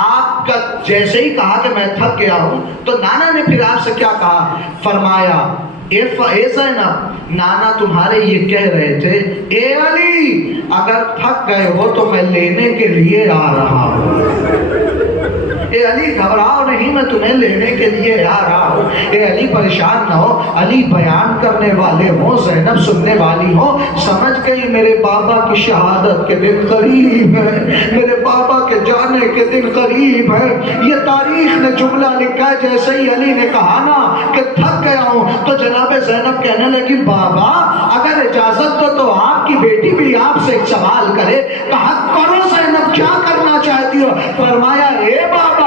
آپ کا جیسے ہی کہا کہ میں تھک گیا ہوں، تو نانا نے پھر آپ سے کیا کہا؟ فرمایا اے زینب، نانا تمہارے یہ کہہ رہے تھے اے علی اگر تھک گئے ہو تو میں لینے کے لیے آ رہا ہوں۔ اے علی گھبراؤ نہیں، میں تمہیں لینے کے لیے آ رہا ہوں۔ اے علی پریشان نہ ہو، علی بیان کرنے والے ہوں، زینب سننے والی ہوں، سمجھ گئی میرے بابا کی شہادت کے دن قریب ہے، میرے بابا کے جانے کے دن قریب ہے۔ یہ تاریخ نے جملہ لکھا ہے، جیسے ہی علی نے کہا نا کہ تھک گیا ہوں، تو جناب زینب کہنے لگی بابا اگر اجازت دو تو آپ کی بیٹی بھی آپ سے ایک سوال کرے۔ کہا کرو زینب، کیا کرنا چاہتی ہو؟ فرمایا اے بابا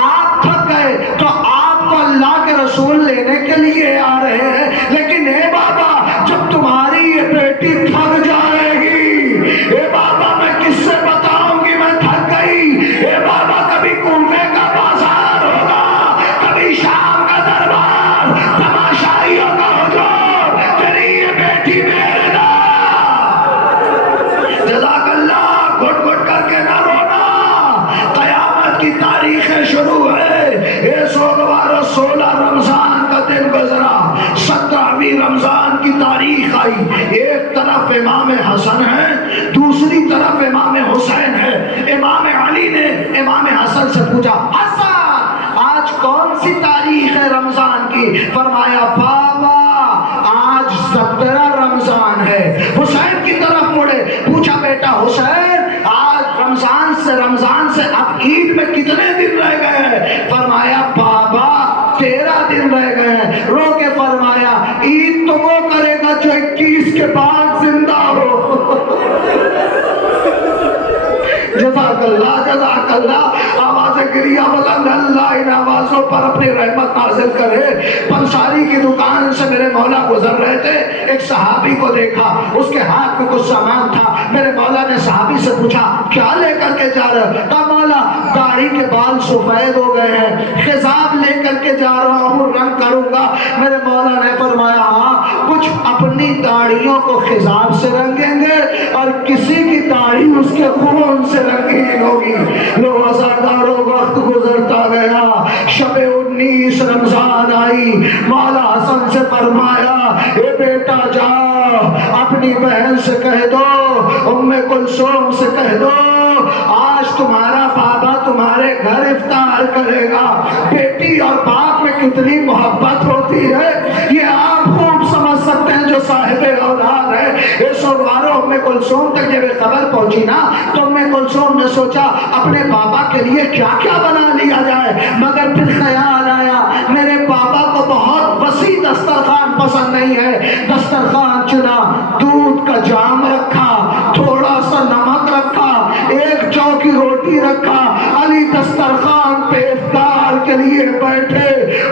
آپ تھک گئے تو آپ کو اللہ کے رسول لینے کے لیے آ رہے ہیں، لیکن اے بابا جب تمہاری یہ بیٹی تھک جائے گی، اے بابا میں کس سے بتاؤں گی میں تھک گئی؟ اے بابا کبھی کوفے کا بازار ہوگا، کبھی شام کا دربار، تماشائیوں کا ہجوم، تیری یہ بیٹی میرے نا۔ جزاک اللہ، گھٹ گھٹ کر کے نہ رونا، قیامت کی تاریخیں شروع ہے۔ یہ 16 رمضان کا دن گزرا، 17ویں رمضان کی تاریخ آئی۔ ایک طرف امام حسن ہے، دوسری طرف امام حسین ہے۔ امام علی نے امام حسن سے پوچھا حسن آج کون سی تاریخ ہے رمضان کی؟ فرمایا بابا آج 17 رمضان ہے۔ حسین کی طرف مڑے، پوچھا بیٹا حسین آج رمضان سے اب عید میں کتنے دن رہ گئے ہیں؟ فرمایا بابا 13 دن رہ گئے ہیں۔ رو کے فرمایا عید تو وہ کرے گا جو 21 کے بعد زندہ ہو۔ جزاک اللہ، جزاک اللہ۔ آواز گریہ بلند اللہ ان آوازوں پر اپنی رحمت نازل کرے۔ پنساری کی دکان سے میرے مولا گزر رہے تھے، ایک صحابی کو دیکھا، اس کے ہاتھ میں کچھ سامان تھا۔ میرے مولا نے صحابی سے پوچھا کیا لے کر کے جا رہے ہو؟ کہا مولا داڑھی کے بال سفید ہو گئے ہیں، خضاب لے کر کے جا رہا ہوں، رنگ کروں گا۔ میرے مولا نے فرمایا ہاں کچھ اپنی داڑھیوں کو خضاب سے رنگیں گے اور کسی کی داڑھی اس کے خون سے رنگین ہوگی۔ لو وزادارو وقت گزرتا گیا، شب 19 رمضان آئی۔ مولا حسن سے فرمایا اے بیٹا جاؤ اپنی بہن سے کہہ دو، ام کلثوم سے کہہ دو آج تمہارا بابا تمہارے گھر افطار کرے گا۔ بیٹی اور باپ میں کتنی محبت ہوتی ہے یہ آپ خوب سمجھ سکتے ہیں جو صاحب اولاد ہے۔ اس وارو ام کلثوم تک جب خبر پہنچی نا تو ام کلثوم نے سوچا اپنے بابا کے لیے کیا کیا بنا لیا جائے، مگر پھر خیال آیا میرے بابا کو بہت وسیع دسترخوان پسند نہیں ہے۔ دسترخوان چنا، دودھ کا جام رکھا، تھوڑا سا نمک رکھا، ایک جو کی روٹی رکھا۔ علی دسترخوان پہ افطار کے لیے بیٹھے۔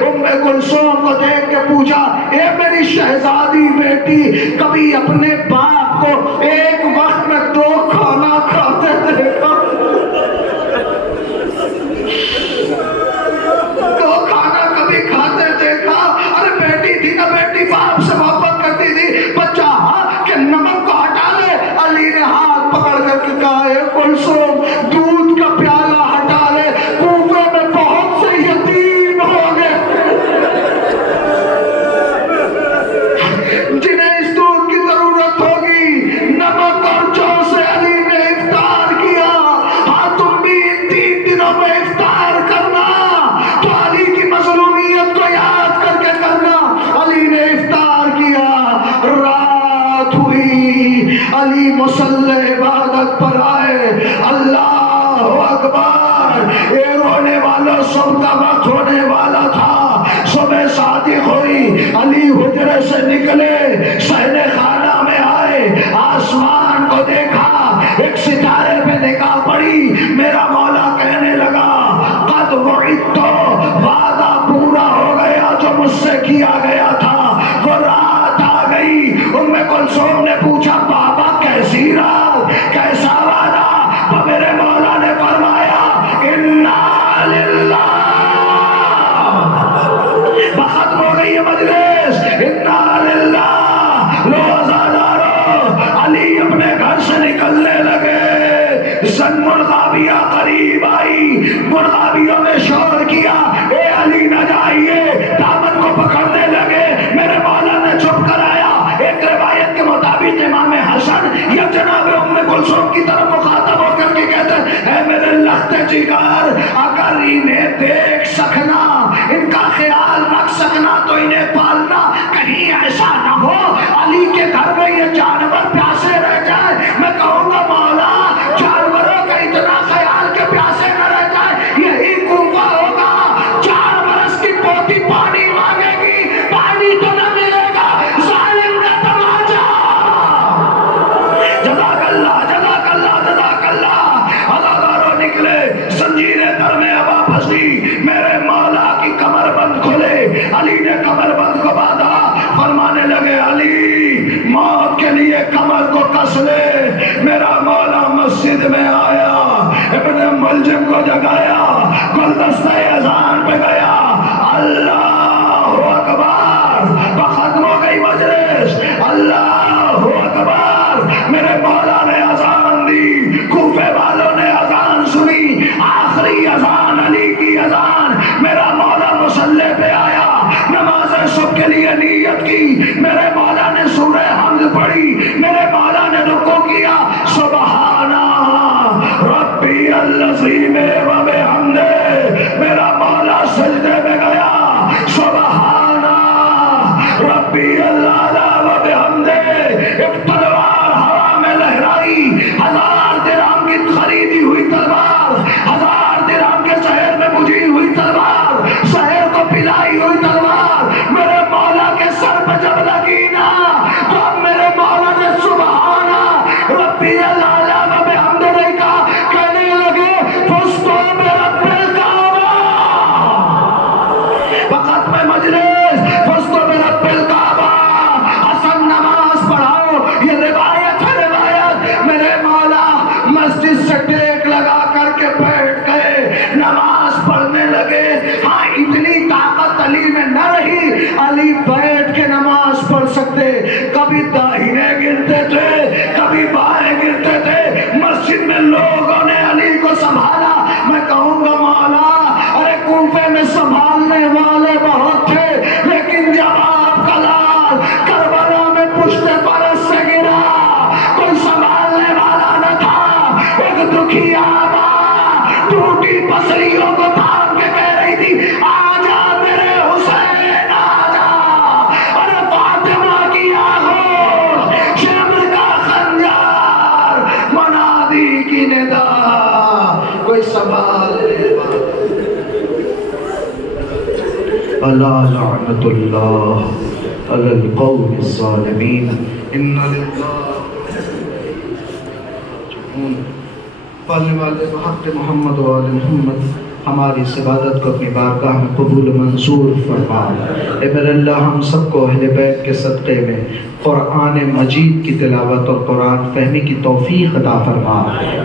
ام کلثوم کو دیکھ کے پوچھا اے میری شہزادی بیٹی کبھی اپنے باپ کو ایک وقت میں 2 کھانا کھاتے دیکھا؟ 2 کھانا کبھی کھاتے دیکھا؟ ارے بیٹی تھی نا، بیٹی باپ سے محبت کرتی تھی۔ بچہ ہاں کہ نمک کو ہٹا لے۔ علی نے ہاتھ پکڑ کر کے کہا اے کلثوم دودھ کا پیالہ ہٹا لے، کوفے میں بہت سے یتیم ہو گئے جنہیں اس دودھ کی ضرورت ہوگی۔ نمک اور جو سے علی نے افطار کیا۔ ہاں تم بھی ان 3 دنوں میں افطار کرنا تو علی کی مظلومیت کو یاد کر کے کرنا۔ علی نے افطار کیا، رات ہوئی، علی مصلی عبادت پر آئے۔ اللہ اکبر، یہ رونے والا صبح کا وقت ہونے والا تھا۔ صبح صادق ہوئی، علی حجرے سے نکلے، صحن خانہ میں آئے، آسمان میرا مولا کہنے لگا قد وعدت، وعدہ پورا ہو گیا جو مجھ سے کیا گیا تھا۔ وہ رات آ گئی، ام کلثوم نے پوچھا بابا کیسی رات، کیسا وعدہ؟ تو میرے مولا نے فرمایا انا للہ، ختم ہو گئی ہے مجلس، انا للہ۔ روزادارو، علی اپنے گھر سے نکلنے لگے، زن مرغابیہ قریب آئی، مرغابیوں نے شور کیا اے علی نہ جائیے، دامن کو پکڑنے لگے، میرے مولا نے چھپ کر آیا۔ ایک روایت کے مطابق امام حسن یا جناب ام کلثوم کی طرف مخاطب ہو کر کے کہتے ہیں اے میرے لخت جگر، اگر انہیں دیکھ سکنا، ان کا خیال رکھ سکنا تو انہیں پالنا، کہیں ایسا نہ ہو علی کے گھر میں یہ جانور پیاسے رہ جائے۔ میں کہوں گا مولا جانوروں کا اتنا خیال کہ پیاسے نہ رہ جائے، یہی کوفہ ہوگا۔ 4 برس کی پوتی پانی مانگے گی، پانی تو نہ ملے گا، ظالم نے تماچا۔ جزاک اللہ، جزاک اللہ، جزاک اللہ۔ ہزاروں نکلے، زنجیریں در میں ابا پھنسی، میرے مولا کی کمر بند کھلے، علی نے کمر بند کو باندھا، فرمانے لگے علی موت کے لیے کمر کو کس لے۔ میرا مولا مسجد میں آیا، ابن ملجم کو جگایا، گلدستہ اذان پہ گیا، اللہ اکبر، ختم ہو گئی مجلس، اللہ اکبر۔ میرے مولا نے اذان دی، کوفے والوں نے اذان سنی، آخری اذان علی کی اذان۔ میرا مولا مصلی پہ آیا، نماز صبح کے لیے نیت کی، میرے مولا نے سورہ حمد پڑھی، میرے مولا نے رکوع کیا، سبحان ربی العظیم و بحمدہ، میرا مولا سجدے میں گیا، سبحان ربی الاعلی و بحمدہ۔ ایک تلوار ہوا میں لہرائی، 1000 درہم کی خریدی ہوئی تلوار، 1000 درہم کے شہر میں بجھی ہوئی تلوار، شہر کو پلائی ہوئی تلوار، میرے مولا کے سر پہ جب لگی نا تو اب میرے مولا نے سبحان ربی الاعلی و بحمدہ نہیں کہا، کہنے لگے فزتو برب الکعبہ، وقت میں مجلس، فزتو برب الکعبہ، حسن نماز پڑھاؤ، یہ روایت ہے، روایت۔ میرے مولا مسجد سے ٹیک لگا کر کے بیٹھ گئے، نماز پڑھنے لگے۔ ہاں اتنی طاقت علی میں نہ رہی، علی بیٹھ کے نماز پڑھ سکتے، کبھی داہنے گرتے تھے، کبھی بائیں گرتے تھے، مسجد میں لوگوں نے علی کو سنبھالا۔ میں کہوں گا مولا ارے کوفے میں سنبھالنے والے بہت تھے، لیکن جب آپ کا لال کربلا میں پشت پرست سے گرا، کوئی سنبھالنے والا نہ تھا۔ ایک دکھیا ماں ٹوٹی پسلیوں کو تھام کے کہہ رہی تھی آجا میرے حسین آجا، ارے فاطمہ کی آغوش، شمر کا خنجر، منادی کی ندا، کوئی سنبھالنے والا۔ الا لعنت اللہ علی القوم الظالمین، ان للہ۔ پالنے والے بحق محمد و آل محمد، ہماری اس عبادت کو اپنی بارگاہ میں قبول و منظور فرما۔ اے میرے اللہ ہم سب کو اہل بیت کے صدقے میں قرآن مجید کی تلاوت اور قرآن فہمی کی توفیق عطا فرما۔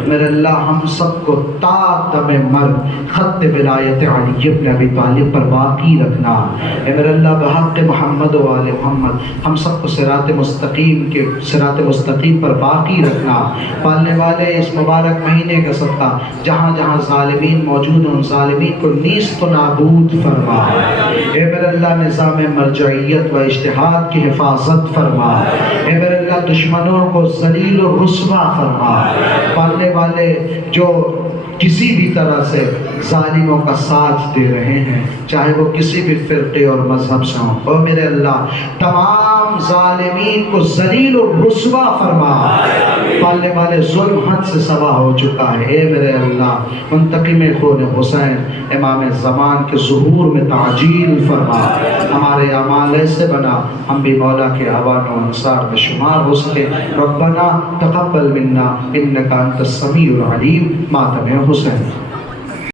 میرے اللہ ہم سب کو تا دم مرگ خط ولایت علی بن ابی طالب پر باقی رکھنا۔ اے میرے اللہ بحق محمد و آل محمد ہم سب کو صراط مستقیم پر باقی رکھنا۔ پالنے والے اس مبارک مہینے کا صدقہ جہاں جہاں ظالمین موجود ہیں ان ظالمین کو نیست و نابود فرما۔ اے میرے اللہ نظام مرجعیت و اجتہاد کی حفاظت فرما۔ اے میرے اللہ دشمنوں کو ذلیل و رسوا فرما۔ پالنے والے جو کسی بھی طرح سے ظالموں کا ساتھ دے رہے ہیں چاہے وہ کسی بھی فرقے اور مذہب سے ہوں، اور میرے اللہ تمام تمام ظالمین کو ذلیل و رسوا فرما، پالنے والے ظلم حد سے سوا ہو چکا ہے۔ اے میرے اللہ منتقم خون حسین امام زمان کے ظہور میں تعجیل فرما، ہمارے اعمال ایسے بنا ہم بھی مولا کے اعوان و انصار میں شمار ہو سکے۔ ربنا تقبل منا انک انت السمیع العلیم، ماتم حسین۔